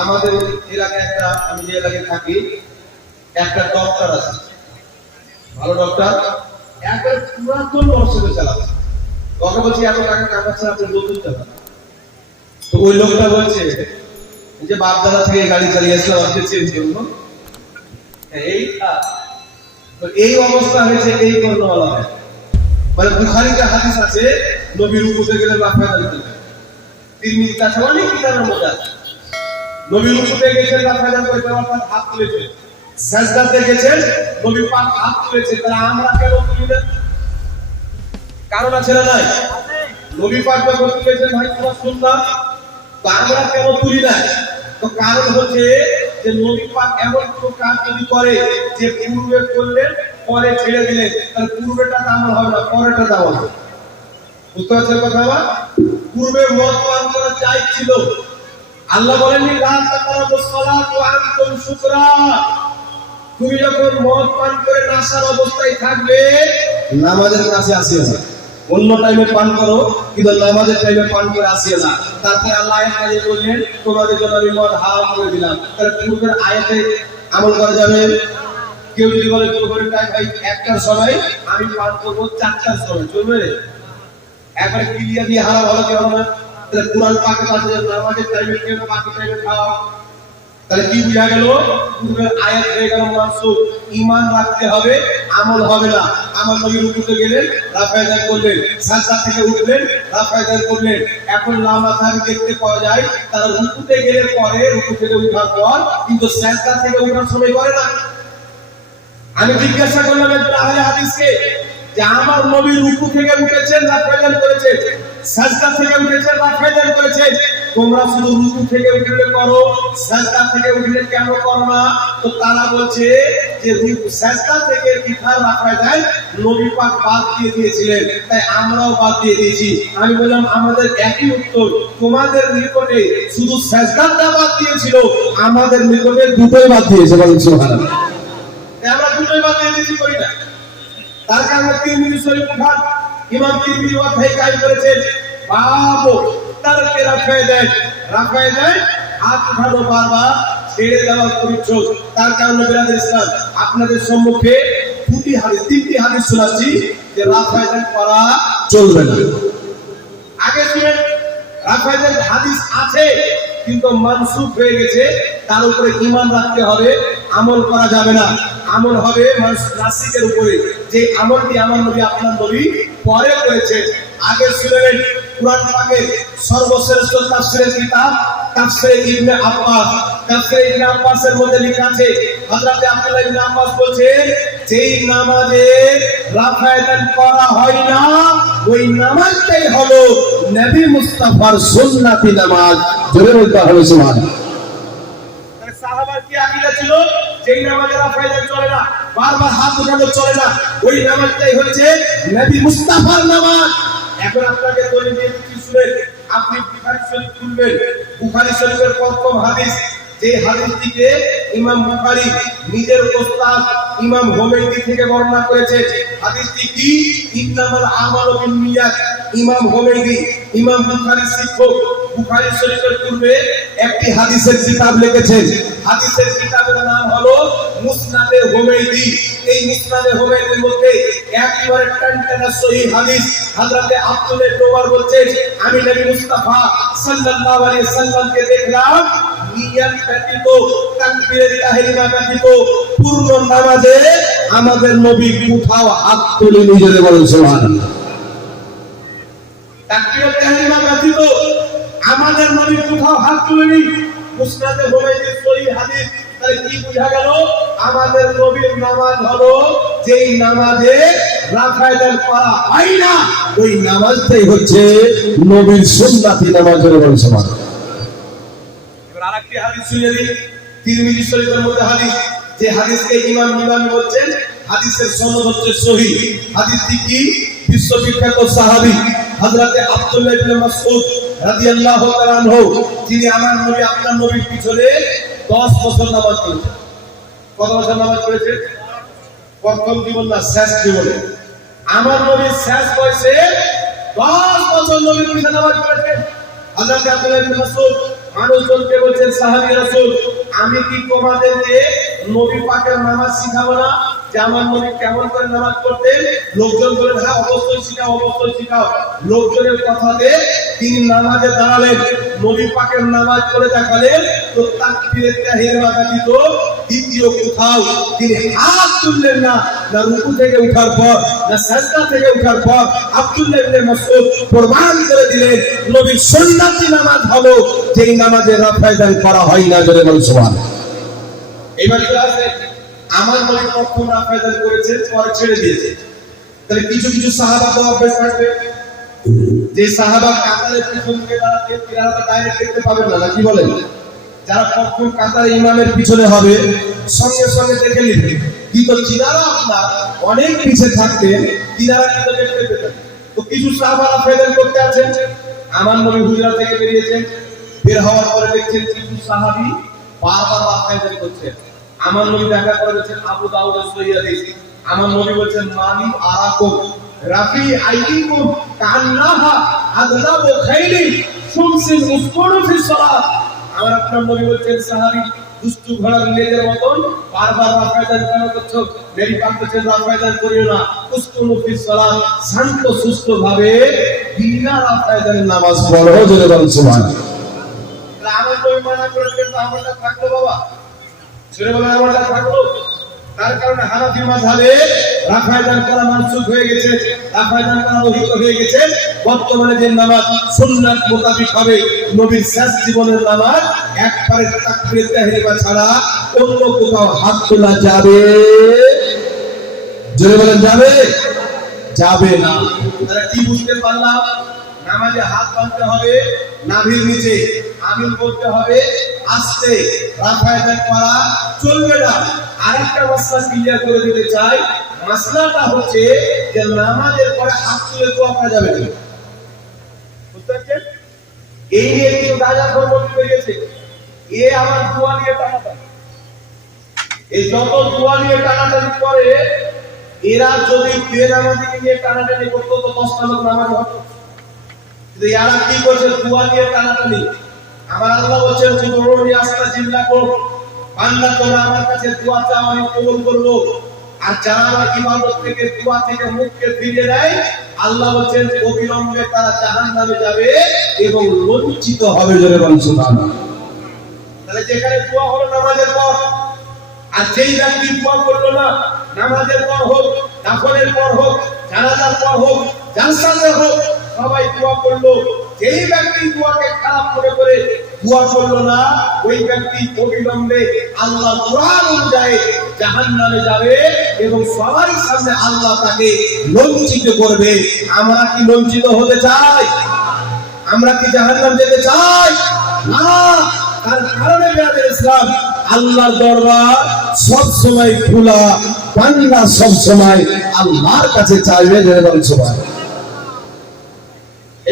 আমাদের এলাকায় একটা, আমি যে এলাকায় থাকি, একটা ডক্টর আছে, ভালো ডক্টর, একবার পুরাতন বর্ষকে চালাচ্ছে। ওকে বলছি এত টাকা কামাচ্ছেন, আপনি নতুন চালান। তো ওই লোকটা বলছে যে বাপদাদা থেকে গাড়ি চালিয়ে আসলাম, আপনি চেঞ্জ করুন। এই অবস্থা হয়েছে এই করোনা। মানে বুখারীতে হাদিস আছে, নবী রুকুতে গেলে রাফা দিতে হবে। তিরমিজি কাছে অনেক কিতাবের মধ্যে আছে, নবী রুকুতে গেছেন রাফা করতে, অর্থাৎ হাত তুলেছেন। সাজদাতে গেছেন, নবী পাক হাত তুলেছেন। তাহলে আমরা কেন তুলি না? কারণ আছে না নাই? নবী পাক যখন তুলেছেন, ভাই তোমার সুন্নাত, তো আমরা কেন তুলি না? তো কারণ হচ্ছে যে নবী পাক এমন কোনো কাজ যদি করে যে পূর্বে করলেন পরে ছেড়ে দিলেন, তাহলে পূর্বেটা আমল হবে না, পরেরটা আমল হবে। বুঝতে পারছেন কথা? আমার পূর্বে মদ পান করা জায়েজ ছিল, আল্লাহ বলেননি লা তাকরাবুস সালাত ওয়া আনতুম সুকরা। তুমি যখন মদ পান করে নাশার অবস্থায় থাকবে, নামাজের কাছে আসিও না। অন্য টাইমে পান করো, কিন্তু নামাজের টাইমে পান করে আসিও না। তারপরে আল্লাহ আয়াত নাযিল করলেন, তোমাদের জন্য আমি মদ হারাম করে দিলাম। তাহলে পূর্বের আয়াতে আমল করা যাবে। কেউ যদি বলে দুপুরের টাইম ভাই একটার সময় আমি পান করবো 4টার সময়, চলবে? একবারে ক্লিয়ার দিয়ে হারাম হলো কি হবে না? তাহলে কুরআন পাকে আছে যে নামাজের টাইমে কেউ না, বাকি টাইমে খাও। তাহলে কি বুঝা গেল? পূর্বের আয়াত হয়ে গেল মানসুখ। ঈমান রাখতে হবে, আমল হবে না। আমার নবী রুকুতে গেলেন, রাফায়ে দান করলেন, সাজদা থেকে উঠলেন, রাফায়ে দান করলেন। এখন লামাতারি দেখতে পাওয়া যায়, তারা রুকুতে গেলে পরে, রুকু থেকে ওঠার পর, কিন্তু সাজদা থেকে ওঠার সময় করে না। আমি জিজ্ঞাসা করলাম একজন আহলে হাদিসকে যে আমার নবী রুকু থেকে উঠেছেন, রাফায়ে দান করেছেন, সাজদা থেকে উঠেছেন, রাফায়ে দান করেছেন, তোমরা শুধু রুকু থেকে উঠলে করো, সাজদা থেকে উঠলে কেন করো না? তো তারা বলছে যে রুকু সাজদা থেকে উঠার রাফায়ে দান নবী পাক বাদ দিয়ে দিয়েছিলেন, তাই আমরাও বাদ দিয়ে দিয়েছি। আমি বললাম আমাদের একই উত্তর, তোমাদের নিকটে শুধু সাজদাটা বাদ দিয়েছিল, আমাদের নিকটে দুটোই বাদ দিয়েছে। বলেন সুবহানাল্লাহ। আমরা দুটোই বাদ দিয়ে দিয়েছি, করি না। তার কারণে তিরমিজি শরীফ উঠান, ইমাম তিরমিজি অধ্যায় কায়েম করেছেন, বাবু তারকে রাফায়ে দান, রাফায়ে দান হাত উঠানো বারবার, ছেড়ে দেওয়ার পরিচ্ছদ। তার কারণে বিরাদর ইসলাম, আপনাদের সম্মুখে তিনটি হাদিস শোনাচ্ছি যে রাফায়ে দান করা চলবে না। আগে শুনেন, রাফায়ে দান হাদিস আছে কিন্তু মানসুখ হয়ে গেছে, তার উপরে ঈমান রাখতে হবে, আমল করা যাবে না। আমল হবে নাসিকের উপরে, যে আমলটি আমার নবী আপনার নবী পরে করেছে। আগে শুনলেন কুরআন পাকের সর্বশ্রেষ্ঠ তাফসীরের কিতাব তাফসীরে ইবনে আব্বাস। তাফসীরে ইবনে আব্বাসের মধ্যে লেখা আছে, হযরত আব্দুল্লাহ ইবনে আব্বাস বলেন, যেই নামাজে রাফায়ে দান করা হয় না, ওই নামাজটাই হলো নবী মুস্তাফার সুন্নতি নামাজ। জোরে বলতে হবে সুবহানাল্লাহ। তাহলে সাহাবার কি আকীদা ছিল? যেই নামাজে রাফায়ে দান চলে না, বারবার হাত উঠানো চলে না, ওই নামাজটাই হচ্ছে নবী মুস্তাফার নামাজ। এখন আপনাকে দলিল দিয়ে দিচ্ছি, শুনেন। আপনি বুখারী শরীফ খুলবেন, বুখারী শরীফের প্রথম হাদিস, যে হাদিসটিকে ইমাম বুখারী নিজের উস্তাদ ইমাম হুমায়দি থেকে বর্ণনা করেছে। হাদিসটি কি? ইন্নামাল আমালু বিন্নিয়াত। ইমাম হুমায়দি ইমাম বুখারীর শিক্ষক, বুখারী শরীফের পূর্বে একটি হাদিসের কিতাব লিখেছেন। হাদিসের কিতাবের নাম হলো মুসনাদে হুমায়দি। এই মুসনাদে হুমায়দির মধ্যে একেবারে টানটানা সহিহ হাদিস। হযরতে আব্দুল্লাহ ইবনে ওমর বলছেন, আমি নবী মুস্তাফা সাল্লাল্লাহু আলাইহি সাল্লামকে দেখলাম নিয়াত ব্যতীত, তাকবীরের তাহরিমা ব্যতীত পূর্ণ নামাজে আমাদের নবী কোথাও হাত তুলে নিজের বলেন সুবহানাল্লাহ। তাকবীরের তাহরিমা ব্যতীত আমাদের নবী কোথাও হাত তুলেনি। মুসনাদে হুমায়দির সহিহ হাদিস। তাহলে কি বোঝা গেল? আমাদের নবীর নামাজ হলো যেই নামাজে রাফায়েদান করা হয় না, ওই নামাজটাই হচ্ছে নবীর সুন্নতি নামাজ বলেন সুবহানাল্লাহ। এবার আরেকটি হাদিস শুনে নিন, তিরমিজি শরীফের মধ্যে হাদিস, যে হাদিসকে ইমাম নিবানি বলছেন হাদিসের সনদ হচ্ছে সহিহ। হাদিসটি কি? বিশ্ববিখ্যাত সাহাবী হযরতে আব্দুল্লাহ ইবনে মাসউদ রাদিয়াল্লাহু তাআলা আনহু, যিনি আমার নবী আপনার নবীর পিছনে 10 বছর নামাজ পড়েছেন। কত বছর নামাজ পড়েছেন? প্রথম জীবন না, শেষ জীবনে। আমার নবীর শেষ বয়সে 10 বছর নবীর পিছনে নামাজ পড়েছেন। হযরত আব্দুল্লাহ ইবনে মাসউদ মানুষজনকে বলছেন, সাহাবী রাসূল, আমি কি তোমাদেরকে নবী পাকের নামাজ শিখাবো না? যে আমার নবী কেমন করে নামাজ পড়তেন? লোকজন বলেন, হ্যাঁ অবশ্যই শিখাও, অবশ্যই শিখাও। লোকজনের কথাতে তিনি নামাজে দাঁড়ালেন, নবী পাকের নামাজ পড়ে দেখালেন, তো তাকবীরের তাহরিমা ব্যতীত দ্বিতীয় কোথাও তিনি হাত তুললেন না। না রুকু থেকে ওঠার পর, না সাজদা থেকে ওঠার পর আব্দুল্লাহ ইবনে মাসউদ প্রমাণ করে দিলেন নবীর সুন্নতি নামাজ হলো যেই নামাজে রাফায়েদান করা হয় না। জোরে বলুন সুবহানাল্লাহ। এবার কি আছে? আমার নবী প্রথম রাফায়েদান করেছেন, পরে ছেড়ে দিয়েছে। তাহলে কিছু কিছু সাহাবা তো অভ্যাস থাকবে, যে সাহাবা কাতারের পিছন থেকে দাঁড়াতে তারা তো ডাইরেক্ট দেখতে পাবেন না, কি বলেন? যারা প্রথম কাতারে ইমামের পিছনে হবে সঙ্গে সঙ্গে দেখে নেবেন, কিন্তু যিনারা আপনার অনেক পিছে থাকতেন তিনারা কিন্তু দেখতে পেতেন। তো কিছু সাহাবা রাফায়েদান করতে আছেন, আমার নবী হুজরা থেকে বেরিয়েছেন, বের হওয়ার পরে দেখছেন কিছু সাহাবী বারবার রাফায়েদান করছেন। আমার নবী দেখা করে বলছেন, আবু দাউদের সহিহ হাদিস, আমার নবী বলছেন, মানি আরাকুম রাফি আইদিকুম কান্নাহা আযলাবু খাইলি শুমসিন উসকুনু ফি সালাত। আমার আপনার নবী বলছেন, সাহাবী দুষ্টু ঘোড়ার লেজের মতন বারবার রাফায়েদান কেন করছো? নবী পাক বলছেন, রাফায়েদান করিও না, উসকুনু ফি সালাত, শান্ত সুস্থ ভাবে বিনা রাফায়েদানের নামাজ পড়ো। জোরে বলুন সুবহানাল্লাহ। আমার নবী মানা করেছেন, আমারটা থাকলো বাবা, জোরে বলেন আমারটা থাকলো। তার কারণে হানাফি মাযহাবে রাফায়েদান করা মানসুখ হয়ে গেছে, রাফায়েদান করা রহিত হয়ে গেছে। বর্তমানে যে নামাজ সুন্নাত মোতাবেক হবে, নবীর শেষ জীবনের নামাজ, একবারে তাকবীর তাহরিমা ছাড়া অন্য কোথাও হাত তোলা যাবে? জোরে বলেন যাবে? যাবে না। তাহলে কি বুঝতে পারলাম? নামাজে হাত বাঁধতে হবে নাভির নিচে, আমিন বলতে হবে আস্তে, রাফায়েদান করা চলবে না। আরেকটা মাসলা ক্লিয়ার করে দিতে চাই, মাসলাটা হচ্ছে যে নামাজের পরে হাত তুলে দোয়া করা যাবে না। বুঝতে পারছেন? এই নিয়ে কিছু গাঁজাখোর বলতে পেরেছে, এ আমার দোয়া নিয়ে টানাটানি, এই যত দোয়া নিয়ে টানাটানি করে, এরা যদি বেনামাজিকে নিয়ে টানাটানি করতো তো 10টা লোক নামাজ হতো। কিন্তু এরা কি করছে? দোয়া নিয়ে টানাটানি। আমার আল্লাহ বলছেন, উদউনি আস্তাজিব লাকুম, বান্দা তোমরা আমার কাছে দোয়া চাও, আমি কবুল করব। আর যারা আমার ইবাদত থেকে দোয়া থেকে মুখকে ফিরিয়ে দেয়, আল্লাহ বলছেন অবিলম্বে তারা জাহান্নামে যাবে এবং লজ্জিত হবে। জোরে বলুন সুবহানাল্লাহ। তাহলে যেখানে দোয়া হলো নামাজের পর, আর যেই ব্যক্তি দোয়া করলো না, নামাজের পর হোক, দাফনের পর হোক, জানাজার পর হোক, জালসাতে হোক, সবাই দোয়া করলো, যেই ব্যক্তি দোয়াকে খারাপ করে দোয়া করলো না, ওই ব্যক্তি অবিলম্বে আল্লাহ কোরআন অনুযায়ী জাহান্নামে যাবে এবং সবার সামনে আল্লাহ তাকে লজ্জিত করবে। আমরা কি লজ্জিত হতে চাই? আমরা কি জাহান্নাম যেতে চাই? না। তার কারণে বেরাদের ইসলাম, আল্লাহর দরবার সব সময় খোলা, বান্দা সব সময় আল্লাহর কাছে চাইবে। জোরে বলুন সুবহানাল্লাহ।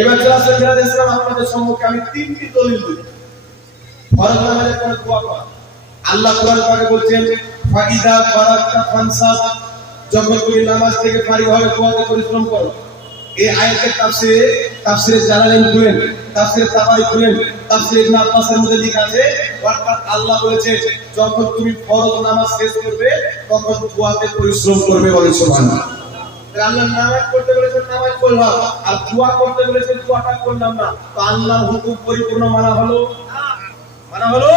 এবার ক্লাসে বেরাদের ইসলাম, আপনাদের সম্মুখে আমি 3টি দলিল দিই। ফরজ নামাজের পরে দোয়া করা। আল্লাহ কোরআন পাকে বলছেন, ফাইদা ফারাগতা ফানসাব, যখন তুমি নামাজ থেকে ফারিগ হবে দোয়াতে পরিশ্রম করো। এই আয়াতের তাফসিরে জালালাইন খুলেন, তাফসীর তাবারি খুলেন, তাফসীর ইবনে আব্বাসের মধ্যে লেখা আছে, অর্থাৎ আল্লাহ বলেছে যখন তুমি ফরজ নামাজ শেষ করবে তখন দোয়াতে পরিশ্রম করবে, বলেন সুবহানাল্লাহ। আল্লাহ নামাজ পড়তে বলেছেন, নামাজ পড়লাম, আর দোয়া করতে বলেছেন, দোয়াটা করলাম না, তো আল্লাহর হুকুম পরিপূর্ণ মানা হলো? মানা হলো?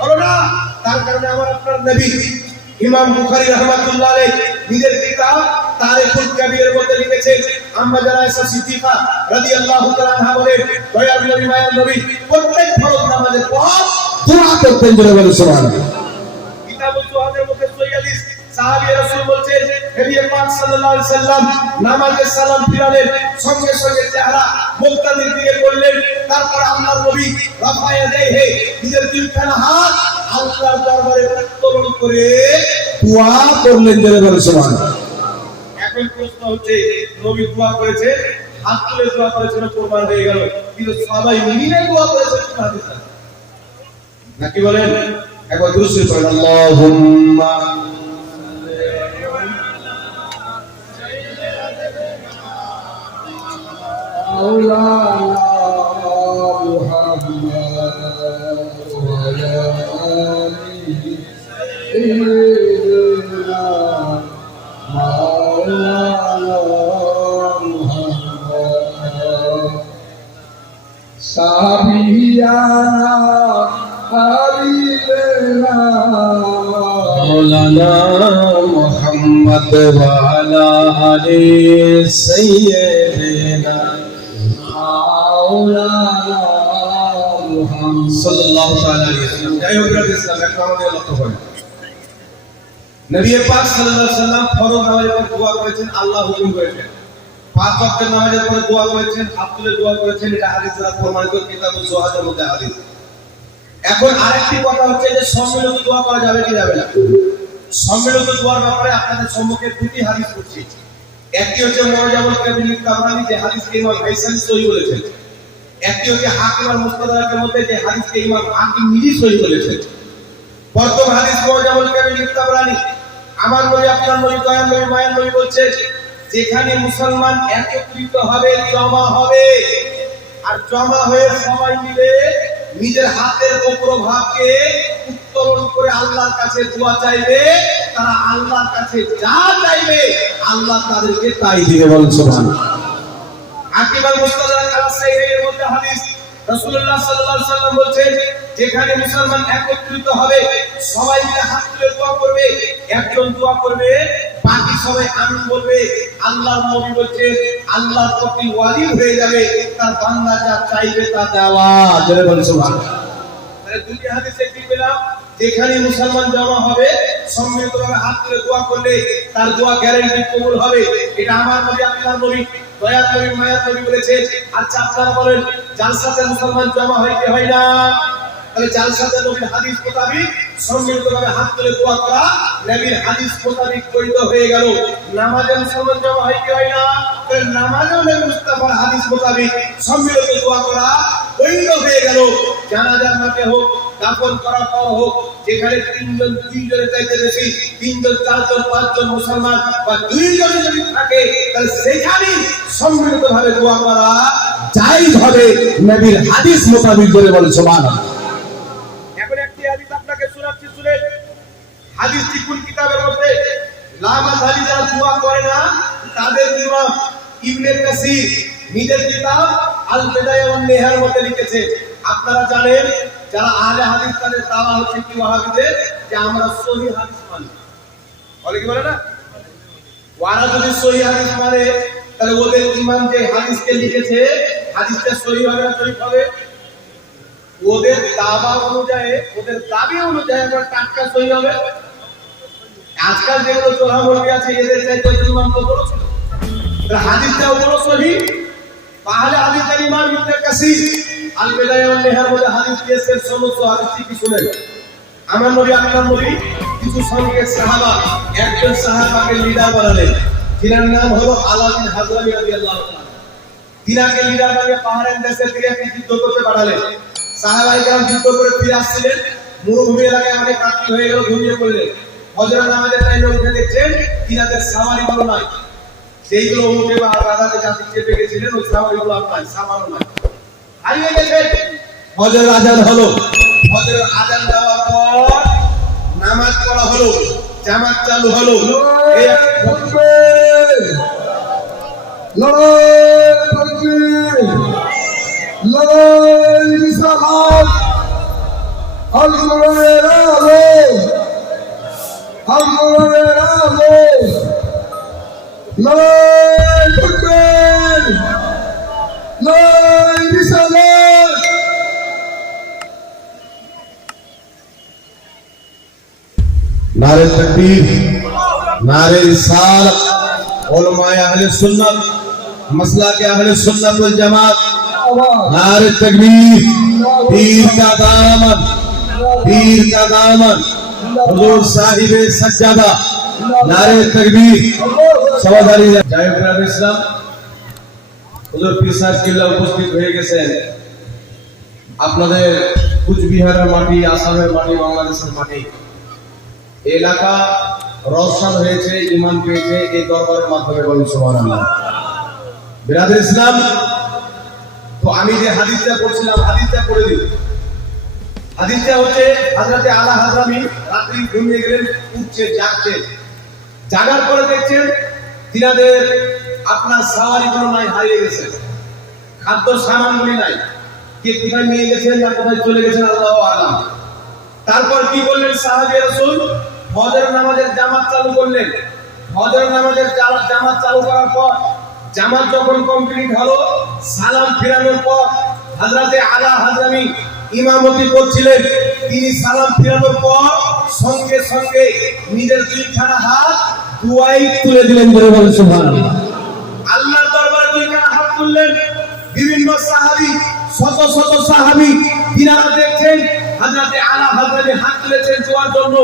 হলো না। তার কারণে আমার আপনার নবী ইমাম বুখারী রাহমাতুল্লাহ আলাইহি নিজের কিতাব তারিখুল কবীরের মধ্যে লিখেছেন, আম্মা জানা আয়েশা সিদ্দিকা রাদিয়াল্লাহু তাআলা আনহা বলেন, দয়ার নবী মায়ার নবী প্রত্যেক ফরজ নামাজের পর দোয়া করতেন, বলে বলেন সুবহানাল্লাহ। কিতাবুল দুআদের মধ্যে সহিহ হাদিস, সাহাবী রাসূল বলছেন, নবী পাক সাল্লাল্লাহু আলাইহি সাল্লাম নামাজের সালাম ফিরালেন, সঙ্গে সঙ্গে চেহারা মুক্তাদির দিকে করলেন, তারপর আল্লাহর নবী রাফায়ে দেহে নিজের দুইখানা হাত আল্লাহর দরবারে উত্তোলন করে দোয়া করলেন, বলে বলেন সুবহানাল্লাহ। এখন প্রশ্ন হচ্ছে, নবী দোয়া করেছে, হাত তুলে দোয়া করেছেন, প্রমাণ হয়ে গেল, কিন্তু সবাই মিলে দোয়া করেছেন হাদিস আছে নাকি? বলেন একবার দুরূদ শরীফ পড়েন, আল্লাহুম্মা मौलाना मोहम्मद वाला अली सैयदना मौलाना मोहम्मद सल्लल्लाहु अलैहि वसल्लम। जय हो ब्रदर इस्लाम, एक नाम দিয়ে লক্ষ্য করেন, নবী পাক সাল্লাল্লাহু আলাইহি ওয়াসাল্লাম ফরজ নামাজের পর দোয়া করেছেন, আল্লাহ হুকুম করেছেন, পাঁচ ওয়াক্তের নামাজের পরে দোয়া করেছেন, হাত তুলে দোয়া করেছেন, এটা হাদিস দ্বারা প্রমাণিত, কিতাবুল জুহাদের মধ্যে হাদিস। এখন আরেকটি কথা হচ্ছে যে সম্মিলিত দোয়া করা যাবে কি যাবে না? সম্মিলিত দোয়ার ব্যাপারে আপনাদের সম্মুখে দুটি হাদিস পড়ছি। একটি হচ্ছে মুআজামুল কাবির তাবরানী, যে হাদিসকে ইমাম হাইসানি সহিহ বলেছেন। একটি হচ্ছে হাকিম আল মুস্তাদরাকের মধ্যে, যে হাদিসকে ইমাম হাকিম নিজেই সহিহ বলেছেন। প্রথম হাদিস মুআজামুল কাবির তাবরানী, আমার নবী আপনার নবী দয়ার নবী মায়ার নবী বলছেন, যেখানে মুসলমান একত্রিত হবে, জমা হবে, আর জমা হয়ে সবাই মিলে নিজের হাতের অগ্রভাগকে উত্তোলন করে আল্লাহর কাছে দোয়া চাইবে, তারা আল্লাহর কাছে যা চাইবে আল্লাহ তাদেরকে তাই দিবে, বলেন সুবহানাল্লাহ। হাকিম আল মুস্তাদরাক আল সাহিহের মধ্যে হাদিস, রাসূলুল্লাহ সাল্লাল্লাহু আলাইহি ওয়াসাল্লাম বলেন, যেখানে মুসলমান একত্রিত হবে, সবাই মিলে হাত তুলে দোয়া করবে, একজন দোয়া করবে, বাকি সবাই আমিন বলবে, আল্লাহর নবী বলেন আল্লাহর প্রতি ওয়াজিব হয়ে যাবে তার বান্দা যা চাইবে তা দেওয়া, জোরে বলেন সুবহানাল্লাহ। তাহলে দুটি হাদিসে কি পেলাম? যেখানে মুসলমান জমা হবে, সম্মিলিতভাবে হাত তুলে দোয়া করলে তার দোয়া গ্যারান্টি কবুল হবে। এটা আমার নবী আপনার নবী দয়ার নবী মায়ার নবী বলেছেন। আচ্ছা আপনারা বলেন, জালসাতে মুসলমান জমা হয় কি হয় না? তাহলে জালসাতে নবীর হাদিস মোতাবিক সম্মিলিতভাবে হাত তুলে দোয়া করা নবীর হাদিস মোতাবিক বৈধ হয়ে গেল। নামাজে মুসলমান জমা হয় কি হয় না? তাহলে নামাজেও নবী মুস্তাফার হাদিস মোতাবিক সম্মিলিত দোয়া করা বৈধ হয়ে গেল। জানাজার নামে হোক, দাফন করার পর হোক, যেখানে তিনজন দুইজনের চাইতে বেশি, তিনজন চারজন পাঁচজন মুসলমান বা দুইজন যদি থাকে, তাহলে সেখানে সম্মিলিতভাবে দোয়া করা জায়েজ হবে নবীর হাদিস মোতাবিক, বলে বলেন সুবহানাল্লাহ। এখন একটি হাদিস আপনাকে শোনাচ্ছি, শুনেন। হাদিসটি কোন কিতাবের মধ্যে? লামাযালি যারা দোয়া করে না তাদের ইমাম ইবনে কাসির নিজের কিতাব আল বিদায়া ওয়ান নিহার মধ্যে লিখেছে। আপনারা জানেন যারা আহলে হাদিস তাদের দাওয়া হচ্ছে কি ওয়াহাবিদের, যে আমরা সহিহ হাদিস মানি, বলে কি বলে না? ওয়ারা যদি সহিহ হাদিস মানে, তাহলে ওদের ইমাম যে হাদিসকে লিখেছে, হাদিসটা সহিহ হবে না সহিহ হবে? ওদের দাবা অনুযায়ী, ওদের দাবি অনুযায়ী আমরা টাটকা সহিহ হবে। আজকাল যেগুলো চোরা মুরগি আছে, এদের চাইতে ইমাম তো বড় ছিল, হাদিসটাও বড় সহিহ। তাহলে হাদিসের ইমাম ইবনে কাসির আল বিদায়া ওয়ান নিহার মধ্যে হাদিস দিয়েছে, সমস্ত হাদিসটি কি শুনেন। আমার নবী আপনার নবী কিছু সঙ্গে সাহাবা, একজন সাহাবাকে লিডার বানালেন, যিনার নাম হলো আলাদিন হাজরামি রাদিয়াল্লাহু তাআলা। তিনাকে লিডার বানিয়ে পাহাড়ের দেশে থেকে একটি যুদ্ধ করতে পাঠালেন। সাহাবায়ে কেরাম যুদ্ধ করে ফিরে আসছিলেন, মরুভূমি এলাকায় অনেক রাত্রি হয়ে গেল, ঘুমিয়ে পড়লেন। ফজর নামাজের টাইমে উঠে দেখছেন তিনাদের সাওয়ারিগুলো নাই, সেইগুলো উঠে বা রাজাতে জাতি চেপে গেছিলেন, ওই সাওয়ারিগুলো আর নাই, সামানও নাই। হারিয়ে গেছে। ফজরের আজান হলো, ফজরের আজান দেওয়ার পর নামাজ পড়া হলো, জামাত চালু হলো। এই লড়াই তাকবীর, লড়াই রিসালাত, আল-কোরআনের আলো, আল-কোরআনের আলো, লড়াই তাকবীর, লড়াই রিসালাত। নারে তাকবীর, নারে রিসালাত, উলামায়ে আহলে সুন্নাত, মাসলাকে আহলে সুন্নাত ওয়াল জামাত, नारे तकबीर, पीर का दामन, पीर का दामन, हुजूर साहिबे सज्जादा, नारे तकबीर। সমাদারি জায়গরাদ ইসলাম হুজুর পীর সাহেব কিল্লা উপস্থিত হয়ে গেছেন। আপনাদের কুচবিহারের মাটি, আসামের মাটি, বাংলাদেশের মাটি, এই এলাকা রওশন হয়েছে, ঈমান পেয়েছে এই দরবারের মাধ্যমে। বলুন সুবহানাল্লাহ। বিরাদর ইসলাম, তো আমি যে হাদিসটা পড়ছিলাম, হাদিসটা পড়ে দিই। হাদিসটা হচ্ছে হযরতে আলা হাজরামি রাত্রি ঘুমিয়ে গেলেন, উঠছে, জাগছে, জাগার পরে দেখছেন তিনাদের আপনার সাওয়ারি কোনো নাই, হারিয়ে গেছে, খাদ্য সামানগুলি নাই, কে কোথায় নিয়ে গেছেন না কোথায় চলে গেছেন আল্লাহু আলাম। তারপর কি বললেন সাহাবী রাসূল? ফজর নামাজের জামাত চালু করলেন। ফজর নামাজের জামাত চালু করার পর জামাত যখন কমপ্লিট হলো, সালাম ফিরানোর পর হযরতে আলা হাজরামি ইমামতি করছিলেন। তিনি সালাম ফিরানোর পর সঙ্গে সঙ্গে নিজের দুইখানা হাত দুয়াই তুলে দিলেন। বলে বলেন সুবহানাল্লাহ। আল্লাহর দরবারে দুইখানা হাত তুললেন। বিভিন্ন সাহাবী, শত শত সাহাবী তিনারা দেখছেন হযরতে আলা হাজরামি হাত তুলেছেন দোয়ার জন্য।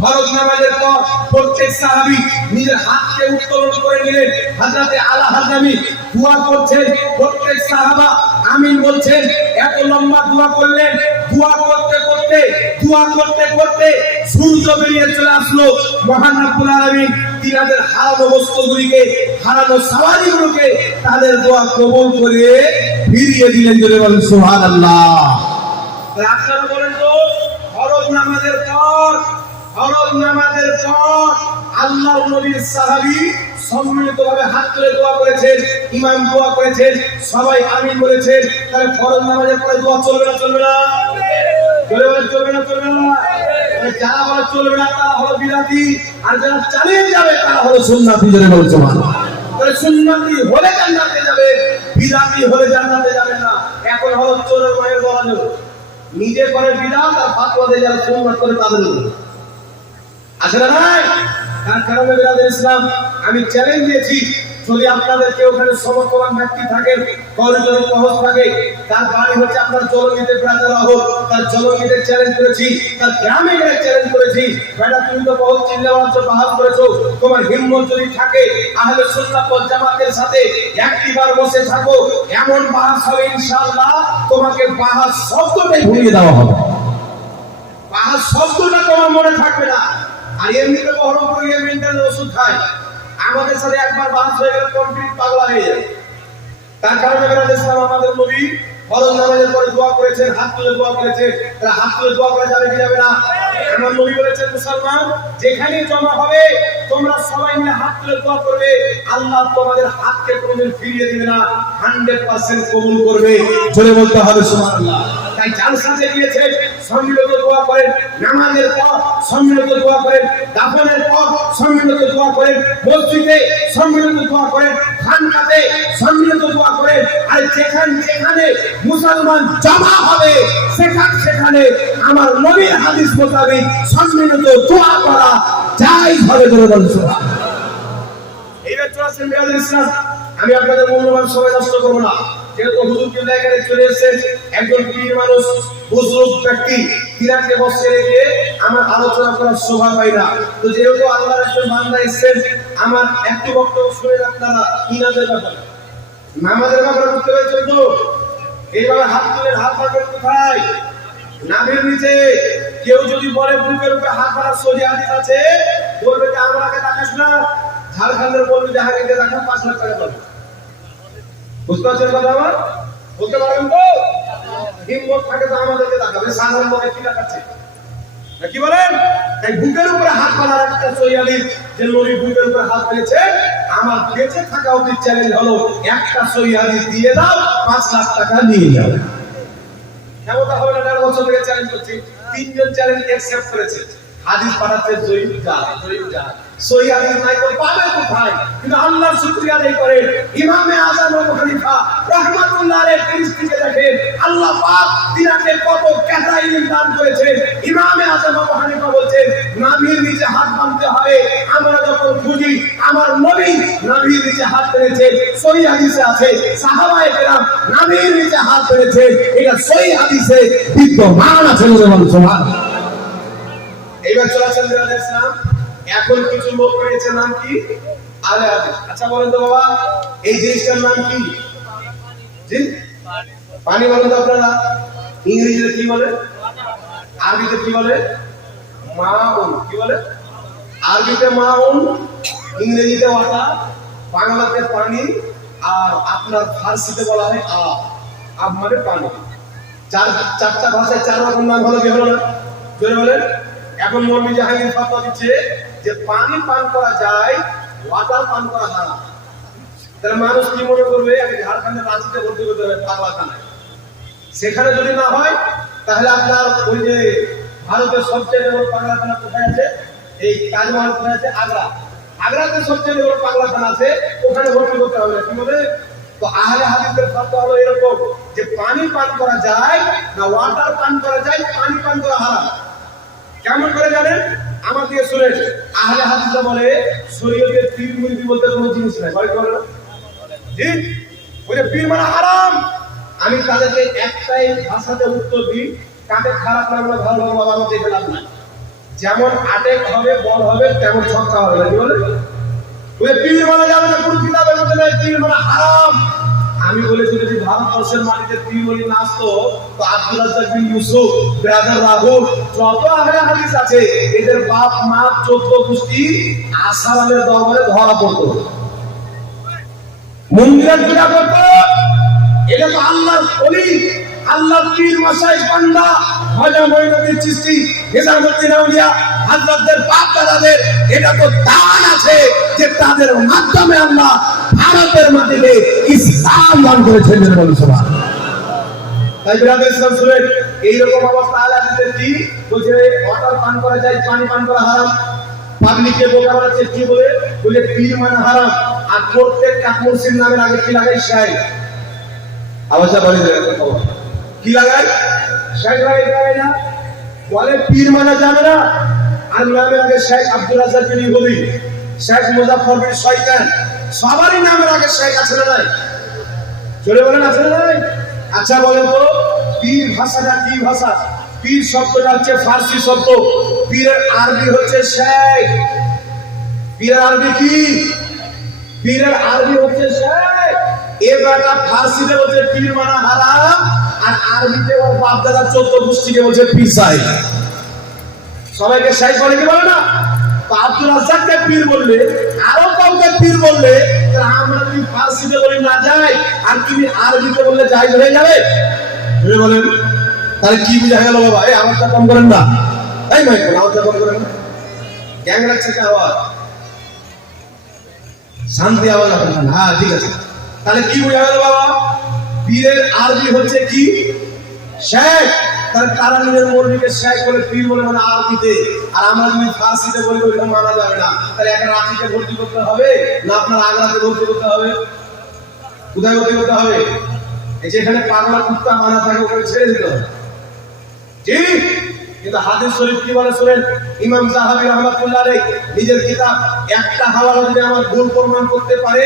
ফরজ নামাজের পর প্রত্যেক সাহাবী নিজের হাতকে উত্তোলন করে নিলেন। হযরতে আলা হাজরামি দোয়া করছেন, প্রত্যেক সাহাবা আমিন বলছেন। এত লম্বা দোয়া করলেন। দোয়া করতে করতে সূর্য বেরিয়ে চলে আসলো। মহান রব্বুল আলামিন তিনাদের হারানো বস্তুগুলিকে, হারানো সাওয়ারিগুলোকে তাদের দোয়া কবুল করে ফিরিয়ে দিলেন। জোরে বলেন সুবহানাল্লাহ। আপনারা বলেন তো, ফরজ নামাজের পর আল্লাহর নবীর সাহাবী সম্মিলিতভাবে হাত তুলে দোয়া করেছেন, ইমাম দোয়া করেছেন, সবাই আমিন বলেছেন। তাহলে ফরজ নামাজের পরে দোয়া চলবে না? চলবে না? জোরে বলেন চলবে না? চলবে না? যারা বলে চলবে না তারা হলো বিদাতি, আর যারা চালিয়ে যাবে তারা হলো সুন্নাতি। জোরে বলেন সুবহানাল্লাহ। তাহলে সুন্নাতি হলে জান্নাতে যাবে, বিদাতি হলে জান্নাতে যাবে না। এখন হলো চোরের মায়ের বলা যাবে, নিজে করে বিদাত আর ফাতোয়া দেয় যারা সুন্নাত করে তাদের উপর। আসলে নাই। তার কারণে বিরাদর ইসলাম, আমি চ্যালেঞ্জ দিয়েছি, যদি আপনাদের কেউ ওখানে সমর্থবান ব্যক্তি থাকেন, কলেজের পহস থাকে, তার বাড়ি হচ্ছে আপনার জলঙ্গিতে ব্রাদার হোক, তার জলঙ্গিতে চ্যালেঞ্জ করেছি, তার গ্রামে গিয়ে চ্যালেঞ্জ করেছি, বেটা তুমি তো বহুত চিল্লাবাজ বাহাত করেছো, তোমার হিম্মত যদি থাকে আহলে সুন্নাত ওয়াল জামাতের সাথে একটিবার বসে থাকো, এমন বাহাস হবে ইনশাআল্লাহ তোমাকে বাহাস শব্দটাই ভুলিয়ে দেওয়া হবে। বাহাস শব্দটা তোমার মনে থাকবে না। আর এমনিতে বহরম করে মেন্টাল ওষুধ খায়, আমাদের সাথে একবার বাহাস হয়ে গেলে কমপ্লিট পাগলা হয়ে যায়। তার কারণে বিরাদর ইসলাম, আমাদের নবী ফরজ নামাজের পরে দোয়া করেছেন, হাত তুলে দোয়া করেছেন। তারা হাত তুলে দোয়া করা যাবে কি যাবে না? আমার নবী বলেছেন, মুসলমান যেখানে জমা হবে তোমরা সবাই মিলে হাত তুলে দোয়া করবে, আল্লাহ তোমাদের হাতকে কোনোদিন ফিরিয়ে দিবে না, 100% কবুল করবে। জোরে বলতে হবে সুবহানাল্লাহ। তাই জালসাতে গিয়েছে সম্মিলিত দোয়া করেন, নামাজের পর সম্মিলিত দোয়া করেন, দাফনের পর সম্মিলিত দোয়া করেন, মসজিদে সম্মিলিত দোয়া করেন, খানকাতে সম্মিলিত দোয়া করেন। আর যেখানে মুসলমান জমা হবে সেখানে আমার নবীর হাদিস মোতাবেক সম্মিলিত দোয়া করা জায়েজ হবে। বলে বলেন সুবহানাল্লাহ। এইবার চলেছেন বিরাদর ইসলাম, আমি আপনাদের মূল্যবান সময় নষ্ট করব না, যেহেতু হুজুর কিবলা এখানে চলে এসেছেন, একজন পীর মানুষ, বুজুর্গ ব্যক্তি, তিনাকে বসে রেখে আমার আলোচনা করার শোভা পাই না। তো যেহেতু আল্লাহর একজন বান্দা এসেছেন, আমার একটু বক্তব্য শুনে আপনারা ইনাদের ব্যাপারে, নামাজের ব্যাপারে বুঝতে পেরেছেন তো? এইভাবে হাত তুলে হাত রাখবেন কোথায়? নাভির নিচে। কেউ যদি বলে বুকের উপরে হাত রাখার সহি হাদিস আছে, বলবে যে আমাকে দেখাস না, ঝাড়খণ্ডের বলবে যে হাদিসে দেখা 5 লাখ টাকা পাবে। বুঝতে পারছেন কথা আমার? বলতে পারবেন তো? হিম্মত থাকে তো আমাদেরকে দেখাবে, সাধারণ লোকে কি দেখাচ্ছে? কি বলেন? তাই বুকের উপরে হাত মারার একটা সহিহাদিস, যে নবী বুকের উপরে হাত মেরেছে, আমার বেঁচে থাকা উচিত চ্যালেঞ্জ হলো একটা সহিহাদিস দিয়ে দাও, 5 লাখ টাকা নিয়ে যাও। কেমনটা হবে না? 1.5 বছর ধরে চ্যালেঞ্জ করছি, 3 জন চ্যালেঞ্জ অ্যাকসেপ্ট করেছে। হাদিস পাঠাচ্ছে জয়ীব জাহাজ। সহি হাদিস নাই তো পাবে কোথায়? কিন্তু আল্লাহর শুকরিয়া আদায় করে ইমামে আযম আবু হানিফা রাহমাতুল্লাহ আলাইহির দৃষ্টিতে দেখেন আল্লাহ পাক তিনাকে কত ক্যাটাইলিং দান করেছে। ইমামে আযম আবু হানিফা বলছেন নাভির নিচে হাত বাঁধতে হবে। আমরা যখন খুঁজি আমার নবী নাভির নিচে হাত ধরেছে, সহি হাদিসে আছে সাহাবায়ে কেরাম নাভির নিচে হাত ধরেছে, এটা সহি হাদিসে বিদ্যমান আছে। সুবহানাল্লাহ। এইবার চলাচল বিরাদের ইসলাম, এখন কিছু লোক রয়েছে, নাম কি? আলে হাদিস। আচ্ছা বলেন তো বাবা, এই জিনিসটার নাম কি? জি, পানি বলেন তো আপনারা। ইংরেজিতে কি বলে? আরবিতে কি বলে? মাউন। কি বলে? আরবিতে মাউন, ইংরেজিতে ওয়াটার, বাংলাতে পানি, আর আপনার ফার্সিতে বলা হয় আব। আব মানে পানি। চারটা ভাষায় 4 রকম নাম হলো, কি হলো না? জোরে বলেন। এখন মৌলভী জাহাঙ্গীর ফতোয়া দিচ্ছে যে পানি পান করা যায়, ওয়াটার পান করা হারাম। তাহলে মানুষ কি মনে করবে? আমি ঝাড়খণ্ডের রাঁচিতে ভর্তি করতে হবে পাগলাখানায়। সেখানে যদি না হয় তাহলে আপনার ওই যে ভারতের সবচেয়ে বড় পাগলাখানা কোথায় আছে? এই তাজমহল কোথায় আছে? আগ্রা। আগ্রাতে সবচেয়ে বড় পাগলাখানা আছে, ওখানে ভর্তি করতে হবে। কি বলে? তো আহলে হাদিসের ফতোয়া হলো এরকম যে পানি পান করা যায় না ওয়াটার পান করা যায়, পানি পান করা হারাম। কেমন করে জানেন? আমার দিয়ে শুনেন। আহলে হাদিসরা বলে শরীয়তে পীর মুরিদি বলতে কোনো জিনিস নাই। বলে বলে জি, বলে পীর মানে হারাম। আমি তাদেরকে একটাই ভাষাতে উত্তর দিই, কাকে খারাপ লাগলো ভালো লাগলো বাবা আমাকে লাভ নাই। যেমন আটেক হবে, বল হবে, তেমন ছক্কা হবে। কি বলে? বলে পীর মানে যাবে না, কোন কিতাবের মধ্যে নাই, পীর মানে হারাম। আমি বলেছি যদি ভারতবর্ষের মাটিতে পীর বলি না আসতো তো আব্দুল রাজ্জাক বিন ইউসুফ, ব্রাদার রাহুল, যত আহলে হাদিস আছে এদের বাপ মা 14 গোষ্ঠী আসারামের দরবারে ধরা পড়তো, মন্দিরে পূজা করতো। এটা তো আল্লাহর ওলি, আল্লাহর পীর মাশায়েখ বান্দা খাজা মঈনুদ্দিন চিশতি, নিজামুদ্দিন আউলিয়া হযরতদের বাপ দাদাদের এটা তো দান আছে যে তাদের মাধ্যমে আল্লাহ ভারতের মাটিতে ইসলাম দান করেছেন। সুবহানাল্লাহ। তাই ব্রাদার ইসলাম শুনেন, এইরকম অবস্থা আলে হাদিসের কি বলছে? ওয়াটার পান করা যায়, পানি পান করা হারাম। পাবলিককে বোকা বানাচ্ছে কি বলে? বলে পীর মানে হারাম। আর প্রত্যেক কাকমুরসির নামের আগে কি লাগাই? শাইখ। আওয়াজটা বলে দেন কি লাগাই? শাইখ লাগাই না? বলে পীর মানে যাবে না। আর নামের আগে শেখ আব্দুল রাজ্জাক বিন ইহুদি, শেখ মুজাফফর বিন শয়তান, সবারই নামের আগে শেখ আছে না নাই? জোরে বলেন আছে না নাই? আচ্ছা বলেন তো পীর ভাষাটা কি ভাষা? পীর শব্দটা হচ্ছে ফার্সি শব্দ, পীরের আরবি হচ্ছে শেখ। পীরের আরবি কি? পীরের আরবি হচ্ছে শেখ। এবারটা ফার্সিতে বলছে পীর মানে হারাম, আর আরবিতে ওর বাপ দাদা 14 গোষ্ঠীকে বলছে পীর সাহেব। সবাইকে শেখ বলে কি বলে না? তো আব্দুল রাজ্জাককে পীর বললে, আরো কাউকে পীর বললে, আমরা যদি ফার্সিতে বলি না যাই আর তুমি আরবিতে বললে জায়েজ হয়ে যাবে? বলেন তাহলে কি বুঝা গেল বাবা? এই আওয়াজটা কম করেন না, এই ভাই আওয়াজটা কম করেন না, গ্যাং রাখছে কি আওয়াজ? শান্তি আওয়াজ আপনার। হ্যাঁ ঠিক আছে। তাহলে কি বুঝা গেল বাবা? পীরের আরবি হচ্ছে কি? শেখ। তার তারা নিজের মৌলভীকে শেখ বলে, পীর বলে মানে আরবিতে, আর আমরা যদি ফার্সিতে বলি ওইটা মানা যাবে না। তাহলে একটা রাঁচিতে ভর্তি করতে হবে না আপনার আগ্রাতে ভর্তি করতে হবে? কোথায় ভর্তি করতে হবে? এই যে এখানে পাগলা কুত্তা মানা থাকে ওখানে ছেড়ে দিতে হবে। ঠিক? কিন্তু হাদিস শরীফ কি বলে শুনেন, ইমাম যাহাবী রাহমাতুল্লাহ আলাইহি নিজের কিতাব একটা হাওয়ালা যদি আমার ভুল প্রমাণ করতে পারে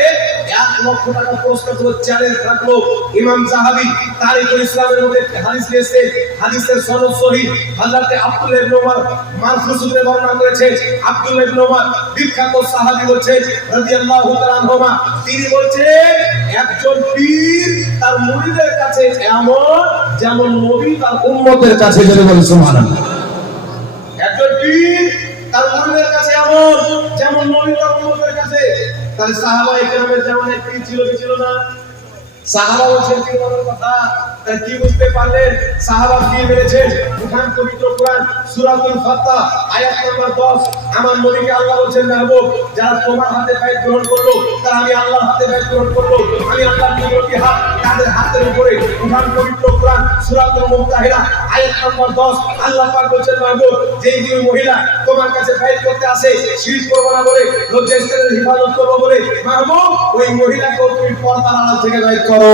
1 লক্ষ টাকা পুরস্কার দেব, চ্যালেঞ্জ থাকলো। ইমাম যাহাবী তারিখুল ইসলামের মধ্যে হাদিস লিখেছে, হাদিসের সনদ সহিহ। হযরত আব্দুল্লাহ ইবনে ওমর মারফু সূত্রে বর্ণনা করেছে। আব্দুল্লাহ ইবনে ওমর বিখ্যাত সাহাবী বলছেন রাদিয়াল্লাহু তাআলা আনহুমা, তিনি বলছেন একজন পীর তার মুরিদের কাছে এমন যেমন নবী তার উম্মতের কাছে। যদি বলেন সুবহানাল্লাহ। একজন পীর তার মুরিদের কাছে এমন যেমন নবী তার উম্মতের কাছে। তাহলে সাহাবায়ে কেরামের যেমন এক পীর ছিল কি ছিল না? সাহাবা বলছেন কি বলার কথা? তাই কি বুঝতে পারলেন? সাহাবা কি বলেছেন? মহান পবিত্র কোরআন সূরাতুল ফাতহ আয়াত নম্বর 10, আমার নবীকে আল্লাহ বলেছেন, মাহবুব যারা তোমার হাতে বাইত গ্রহণ করলো তারা আমি আল্লাহর হাতে বাইত গ্রহণ করলো। আমি আল্লাহর নিকটে হাত তাদের হাতের উপরে। মহান পবিত্র কোরআন সূরাতুল মুমতাহিনা আয়াত নম্বর 10, আল্লাহ পাক বলেছেন, মাহবুব যেই দুই মহিলা তোমার কাছে বাইত করতে আসে শিরক করবে না বলে, লজ্জাস্থানের হিফাজত করবে বলে, মাহবুব ওই মহিলাকে তুমি পর্দার আড়াল থেকে বাইত করো।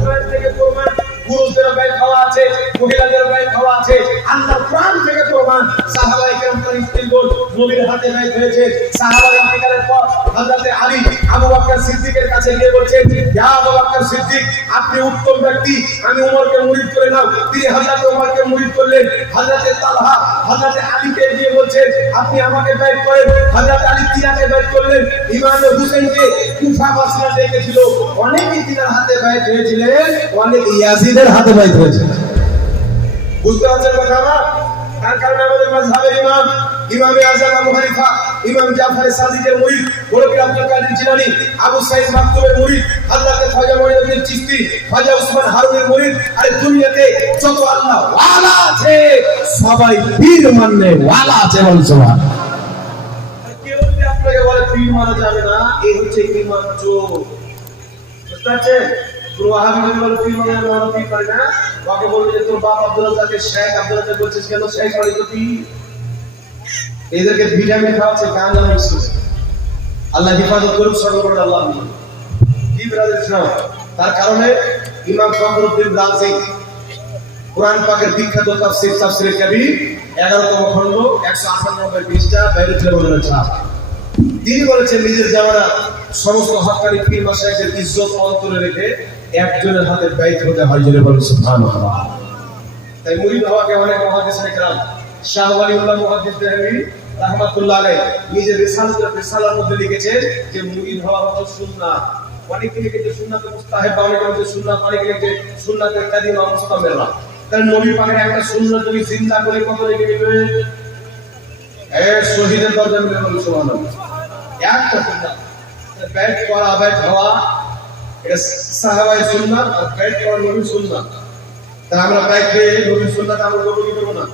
কোরআন থেকে প্রমাণ, পুরুষদের বাইত হওয়া আছে, মহিলাদের বাইত হওয়া আছে, আল্লাহর কোরআন থেকে প্রমাণ। সাহাবায়ে কেরাম তার স্ত্রীগণ নবীর হাতে বাইত হয়েছে। সাহাবায়ে ইন্তেকালের পর হযরত আলী আবু বকর সিদ্দিকের কাছে গিয়ে বলছেন, ইয়া আবু বকর সিদ্দিক আপনি উত্তম ব্যক্তি, আমি ওমরকে মুরিদ করে নাও। তিনি হযরত ওমরকে মুরিদ করলেন। হযরত তালহা হযরত আলীকে গিয়ে বলছেন, আপনি আমাকে বাইত করেন। হযরত আলী তিনাকে বাইত করলেন। ইমাম হোসেনকে কুফাবাসীরা ডেকেছিল, অনেকেই তিনার হাতে বাইত হয়েছিলেন, অনেক ইয়াজিদের হাতে বাইত হয়েছিল। বুঝতে পারছেন কথা আমার? তার কারণে আমাদের মাযহাবের ইমামে আযম আবু হানিফা, ইমাম জাফর সাদিকের মুরিদ, বড়পীর আব্দুল কাদের জিলানী, আবু সাঈদ মাকতুমের মুরিদ, হযরত খাজা মঈনুদ্দিন চিশতি, খাজা উসমান হারুনের মুরিদ। আর দুনিয়াতে যত আল্লাহ ওয়ালা আছে সবাই পীর মাননে ওয়ালা আছে, বল সুবহানাল্লাহ। কেউ যদি আপনাকে বলে পীর মানা যাবে না, এই হচ্ছে ঈমান চোর। বুঝতে পারছেন? ওয়াহাবি বলে পীর মানা যাবে না, পীর পারে না। ওকে বলবে যে তোর বাপ আব্দুল রাজ্জাককে শেখ আব্দুল রাজ্জাক বলছিস কেন? শেখ মানে তো পীর। এদেরকে ভিটামিন খাওয়াচ্ছে গাঁজা মিক্স করে। আল্লাহ হিফাজত করুক, সর্বপ্রকার আল্লাহ কি ব্রাদার ইসলাম। তার কারণে ইমাম ফখরুদ্দিন রাজি কোরআন পাকের বিখ্যাত তাফসীরে কবির 11তম খণ্ড 198 পৃষ্ঠা বাইরুত লেবাননের ছাপ, তিনি বলেছেন নিজের জামানা সমস্ত হক্কানি পীর মাশায়েখদের ইজ্জত অন্তরে রেখে একজনের হাতে বাইত হতে হয়, জেনে বলেন সুবহানাল্লাহ। তাই মুরিদ হওয়াকে অনেক মুহাদ্দিসিনে কেরাম, শাহ ওয়ালিউল্লাহ মুহাদ্দিস দেহলভী রাহমাতুল্লাহ আলাইহি নিজের রিসালার মধ্যে লিখেছেন যে মুরিদ হওয়া হচ্ছে সুন্নাত। অনেকে লিখেছে সুন্নাতে মুস্তাহাব, অনেকে লিখেছে সুন্নাত, অনেকে লিখেছে সুন্নাতে কাদিমা মুস্তামিরা। তার নবী পাকের একটা সুন্নাত যদি জিন্দা করে কত লিখে দিবে? শহীদের দরজা মিলে বলুন সুবহানাল্লাহ। একটা সুন্নাত বাইত করা, বাইত হওয়া, এটা সাহাবায়ে সুন্নাত, আর বাইত করা নবীর সুন্নাত। তাই আমরা বাইত পেয়ে নবীর সুন্নাত আমরা করব কি করব না?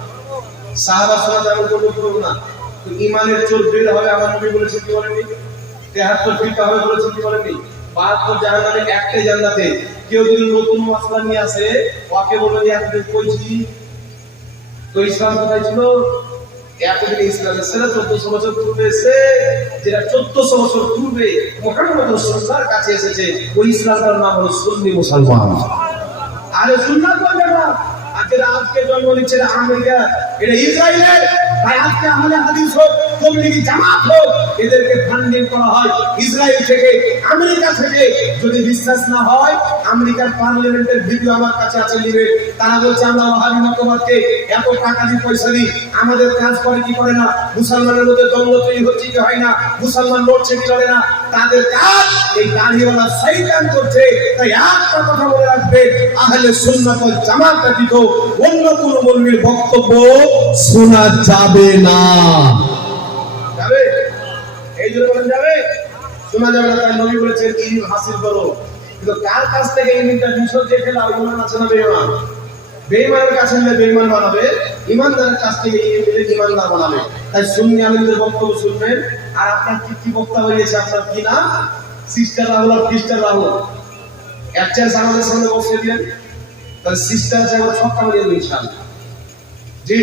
সাহাবা সুন্নাত আমরা করব কি করব না? তো ঈমানের চোর বের হবে, আমার নবী বলেছেন কি বলেননি? 73 ফিরকা হবে বলেছেন কি বলেননি? 72 জাহান্নামে, একটাই জান্নাতে। কেউ যদি নতুন মাসলা নিয়ে আসে, ওকে বলবেন এতদিন কইছি তো ইসলাম কোথায় ছিল? এতদিন ইসলামের ছিল 1400 বছর পূর্বে এসে, যেটা 1400 বছর পূর্বে মুহাম্মদ রাসূলুল্লাহর কাছে এসেছে, ওই ইসলামের নাম হলো সুন্নি মুসলমান। আরে সুন্নাত বলবে না। আজকে জন্ম নিচ্ছে আমেরিকা, এটা ইসরায়েলের। তাই আজকে আমাদের হাদিস হোক, তবলিগি জামাত হোক, এদেরকে ফান্ডিং করা হয় ইসরায়েল থেকে, আমেরিকা থেকে। যদি বিশ্বাস না হয়, আমেরিকার পার্লামেন্টের ভিডিও আমার কাছে আছে, নিবে। তারা বলছে আমরা ওয়াহাবি মতবাদকে এত টাকা দিয়ে পয়সা দিই, আমাদের কাজ করে কি করে না, মুসলমানের মধ্যে দ্বন্দ্ব তৈরি হচ্ছে কি হয় না, মুসলমান লড়ছে কি লড়ে না, তাদের কাজ এই দাঁড়িয়েওয়ালা শয়তান করছে। তাই একটা কথা বলে রাখবে, আহলে সুন্নাত ওয়াল জামাত ব্যতীত অন্য কোন মৌলবীর বক্তব্য শোনা যাবে না। যাবে? এই জন্য বলেন যাবে, শোনা যাবে না। তাই নবী বলেছেন ইলম হাসিল করো, কিন্তু কার কাছ থেকে ইলমটা নিছক দেখে লাভ? ইমান আছে না বেঈমান? বেঈমানের কাছে নিলে বেঈমান বানাবে, ইমানদারের কাছ থেকে ইলম নিলে ইমানদার বানাবে। তাই সুন্নি আলেমদের বক্তব্য শুনবেন। আর আপনার কি বক্তব্য হয়েছে? আপনার কি নাম? সিস্টার রাহুল আর খ্রিস্টার রাহুল। এক চান্স আমাদের সামনে বসে দিলেন, তাহলে সিস্টার যাবে ছক্কা মারিয়ে দেবে ইনশাআল্লাহ। জি।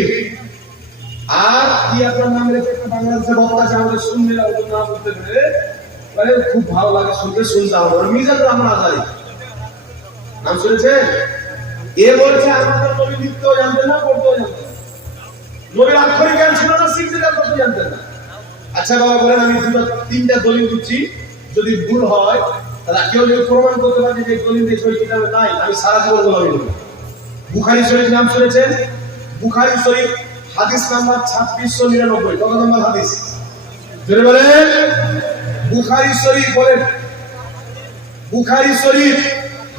আর কি আপনার নাম রেখে একটা বাংলাদেশের বক্তা আছে, আমাদের সুন্নিরা ওদের নাম বলতে পেরে মানে খুব ভালো লাগে শুনতে, শুনতে হবে। মিজানুর রহমান আজারি নাম শুনেছেন? এ বলছে আমাদের নবী লিখতেও জানতেন না, পড়তেও জানতেন না, নবীর আক্ষরিক জ্ঞান ছিল না, শিখতে জানতেন না। আচ্ছা বাবা বলেন, আমি 2-3টা দলিল দিচ্ছি, যদি ভুল হয় তাহলে কেউ যদি প্রমাণ করতে পারে যে দলিল দিয়ে সই কিতাবে নাই, আমি সারা জীবন গোলামি করব। বুখারী শরীফ নাম শুনেছেন? বুখারী শরীফ হাদিস নাম্বার 2699। কত নম্বর হাদিস? জোরে বলেন। বুখারী শরীফ বলেন, বুখারী শরীফ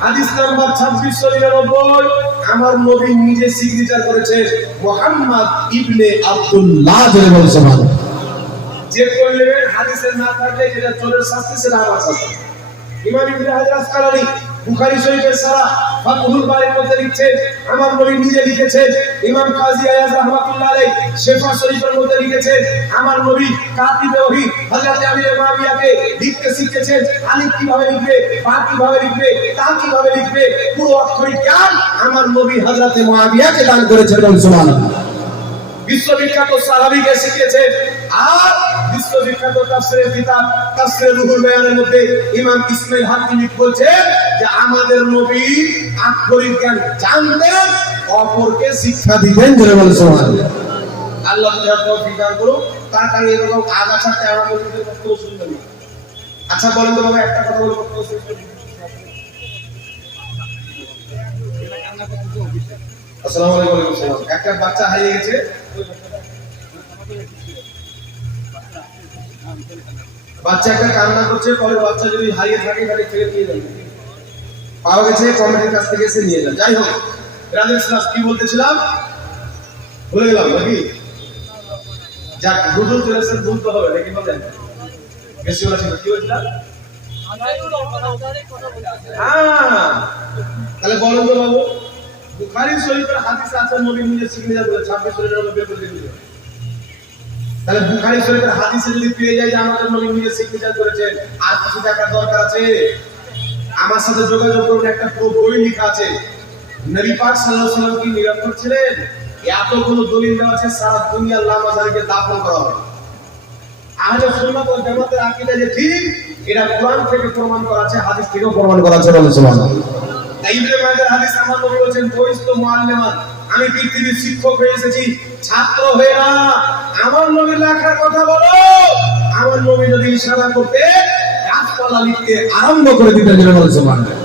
হাদিস নাম্বার 2699। আমার নবী নিজে সিগনেচার করেছেন মুহাম্মদ ইবনে আব্দুল্লাহ। জোরে বলেন সুবহানাল্লাহ। যে করলেন হাদিসে না থাকলে যেটা চোরের শাস্তি, সেটা আমার শাস্তি। ইমাম ইবনে হাজার আসকালানী বুখারী শরীফের সারা ফাতহুল বারীর মধ্যে লিখছেন, আমার নবী নিজে লিখেছেন। ইমাম কাজী আয়াজ রাহমাতুল্লাহ আলাইহি শেফা শরীফের মধ্যে লিখেছেন, আমার নবী কাতিবে ওহী হযরত আমির মুআবিয়াকে লিখতে শিখেছেন। আলিফ কিভাবে লিখবে, বা কিভাবে লিখবে, তা কিভাবে লিখবে, পুরো অক্ষরিক জ্ঞান আমার নবী হযরত মুআবিয়াকে দান করেছেন। সুবহানাল্লাহ। বিশ্ববিখ্যাত সাহাবীকে শিখিয়েছেন। আর বিশ্ববিখ্যাত তাফসীরের কিতাব তাফসীরে রুহুল বয়ানের মধ্যে ইমাম ইসমাঈল হাকিমি বলছেন যে আমাদের নবী আক্ষরিক জ্ঞান জানতেন, অপরকে শিক্ষা দিতেন। জোরে বলেন সুবহানাল্লাহ। আল্লাহ যার তৌফিক দান করুন। তার কারণে এরকম আগাছা তেরা বলতে বক্তব্য শুনবেন না। আচ্ছা বলেন তো বাবা, একটা কথা বলে বক্তব্য শুনবেন। আসসালামু আলাইকুম। একটা বাচ্চা হারিয়ে গেছে, বাচ্চা একটা কান্না করছে, পরে বাচ্চা যদি হারিয়ে থাকে তাহলে ফেলে নিয়ে যাবে, পাওয়া গেছে কমিটির কাছ থেকে এসে নিয়ে যান। যাই হোক, রাজেশ রাজ কি বলতেছিলাম ভুলে গেলাম নাকি? যাক, হুজুর চলেছেন, ভুলতে হবে নাকি বলেন? বেশি বলা ছিল কি বলছিলাম? তাহলে বলেন তো বাবু, বুখারী শরীফের হাদিস আছে নবী নিজে সিগনেচার করে 26 শরীফের মধ্যে বের করে দিয়েছেন। তাহলে বুখারী শরীফের হাদিসে যদি পেয়ে যায় যে আমাদের নবী নিজে সিগনেচার করেছেন, আর কিছু টাকার দরকার আছে? আমার সাথে যোগাযোগ করুন, একটা পুরো বই লেখা আছে। নবী পাক সাল্লাল্লাহু আলাইহি ওয়াসাল্লাম কি নিরাপদ ছিলেন? এতগুলো দলিল দেওয়া আছে, সারা দুনিয়ার লামাজারিকে দাফন করা হবে। আহলে সুন্নাত ওয়াল জামাতের আকীদা যে ঠিক, এটা কোরআন থেকে প্রমাণ করা আছে, হাদিস থেকেও প্রমাণ করা আছে। বলেন সুবহানাল্লাহ। তাই ইবনে মাজার হাদিস আমার নবী বলেছেন, বইস্ত মুআল্লিমান, আমি পৃথিবীর শিক্ষক হয়ে এসেছি, ছাত্র হয়ে না। আমার নবীর লেখার কথা বলো। আমার নবী যদি ইশারা করতে গাছপালা লিখতে আরম্ভ করে দিতেন। বলেন সুবহানাল্লাহ।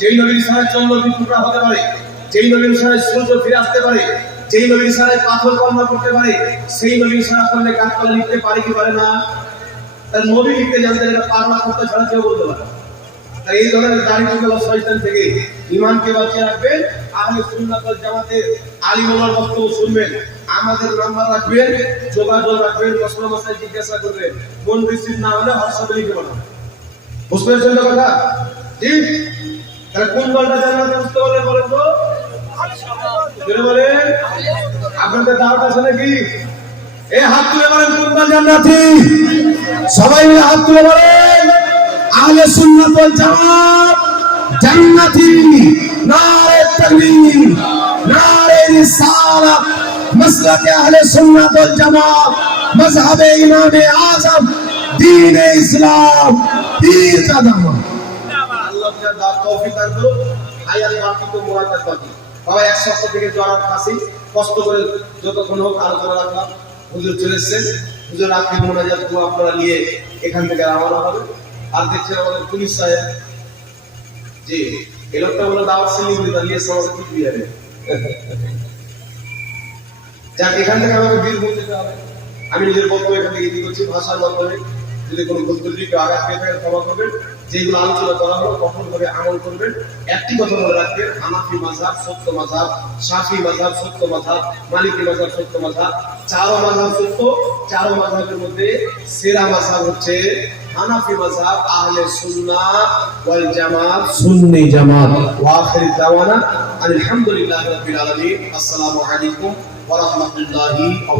যেই নবীর ইশারায় চন্দ্র বিটুকরা হতে পারে, যেই নবীর ইশারায় সূর্য ফিরে আসতে পারে, যেই নবীর ইশারায় পাথর কর্মা করতে পারে, সেই নবীর ইশারা করলে গাছপালা লিখতে পারে কি পারে না? তার নবী লিখতে জানতেন, এটা পাগলা করতে ছাড়া কেউ বলতে পারে। আর এই ধরনের দাড়ি শয়তান থেকে ঈমানকে বাঁচিয়ে রাখবেন। আহলে সুন্নাত ওয়াল জামাতের আলিম ওলামার বক্তব্য শুনবেন, আমাদের নাম্বার রাখবেন, যোগাযোগ রাখবেন, প্রশ্ন মশাই জিজ্ঞাসা করবেন। কোন রিসিভ না হলে হোয়াটসঅ্যাপে লিখে পাঠাবেন। বুঝতে পেরেছেন তো কথা? ঠিক। তাহলে কোন দলটা জান্নাতে বুঝতে পারলেন বলেন তো? বলেন, আপনাদের দাওয়াত আছে নাকি? এই হাত তুলে বলেন কোন দল জান্নাতি? সবাই মিলে হাত তুলে বলেন আহলে সুন্নাত ওয়াল জামাত জান্নাতি। নারে তাকবীর, নারে রিসালাত, মাসলাকে আহলে সুন্নাত ওয়াল জামাত, মাযহাবে ইমামে আযম, দ্বীনে ইসলাম, পীর কাদম। আল্লাহ তাআলা তৌফিক দান করুন। হায়াত বাকি তো মুরাকাত বাকি। বাবা এক সপ্তাহ থেকে জ্বর আর কাশি, কষ্ট করে যতক্ষণ হোক আলোচনা রাখলাম। হুজুর চলে এসেছেন, হুজুর আখির মোনাজাত আপনারা নিয়ে এখান থেকে রওনা হবে। আর দেখছেন আমাদের পুলিশ সাহেব, জি এই লোকটা বলে দাওয়াত সেলিব্রিটি দাঁড়িয়ে সমাজে কি দিয়ে যাবে। যাক, এখান থেকে আমাকে বীরভূম যেতে হবে। আমি নিজের বক্তব্য এখান থেকে দিতে করছি ভাষার মাধ্যমে। যদি কোনো ভুল ত্রুটি আঘাত পেয়ে থাকে ক্ষমা করবেন। যেগুলো আলোচনা করা হলো কঠোরভাবে আমল করবেন। একটি কথা মনে রাখবেন, হানাফি মাযহাব সত্য মাযহাব, শাফি মাযহাব সত্য মাযহাব, মালিকি মাযহাব সত্য মাযহাব। চারো মাযহাব সত্য। চারো মাযহাবের মধ্যে সেরা মাযহাব হচ্ছে হানাফি মাযহাব, আহলে সুন্নাহ ওয়াল জামাত, সুন্নি জামাত। ওয়া আখির দাওয়ানা আলহামদুলিল্লাহি রাব্বিল আলামিন। আসসালামু আলাইকুম ওয়া রাহমাতুল্লাহি ওয়া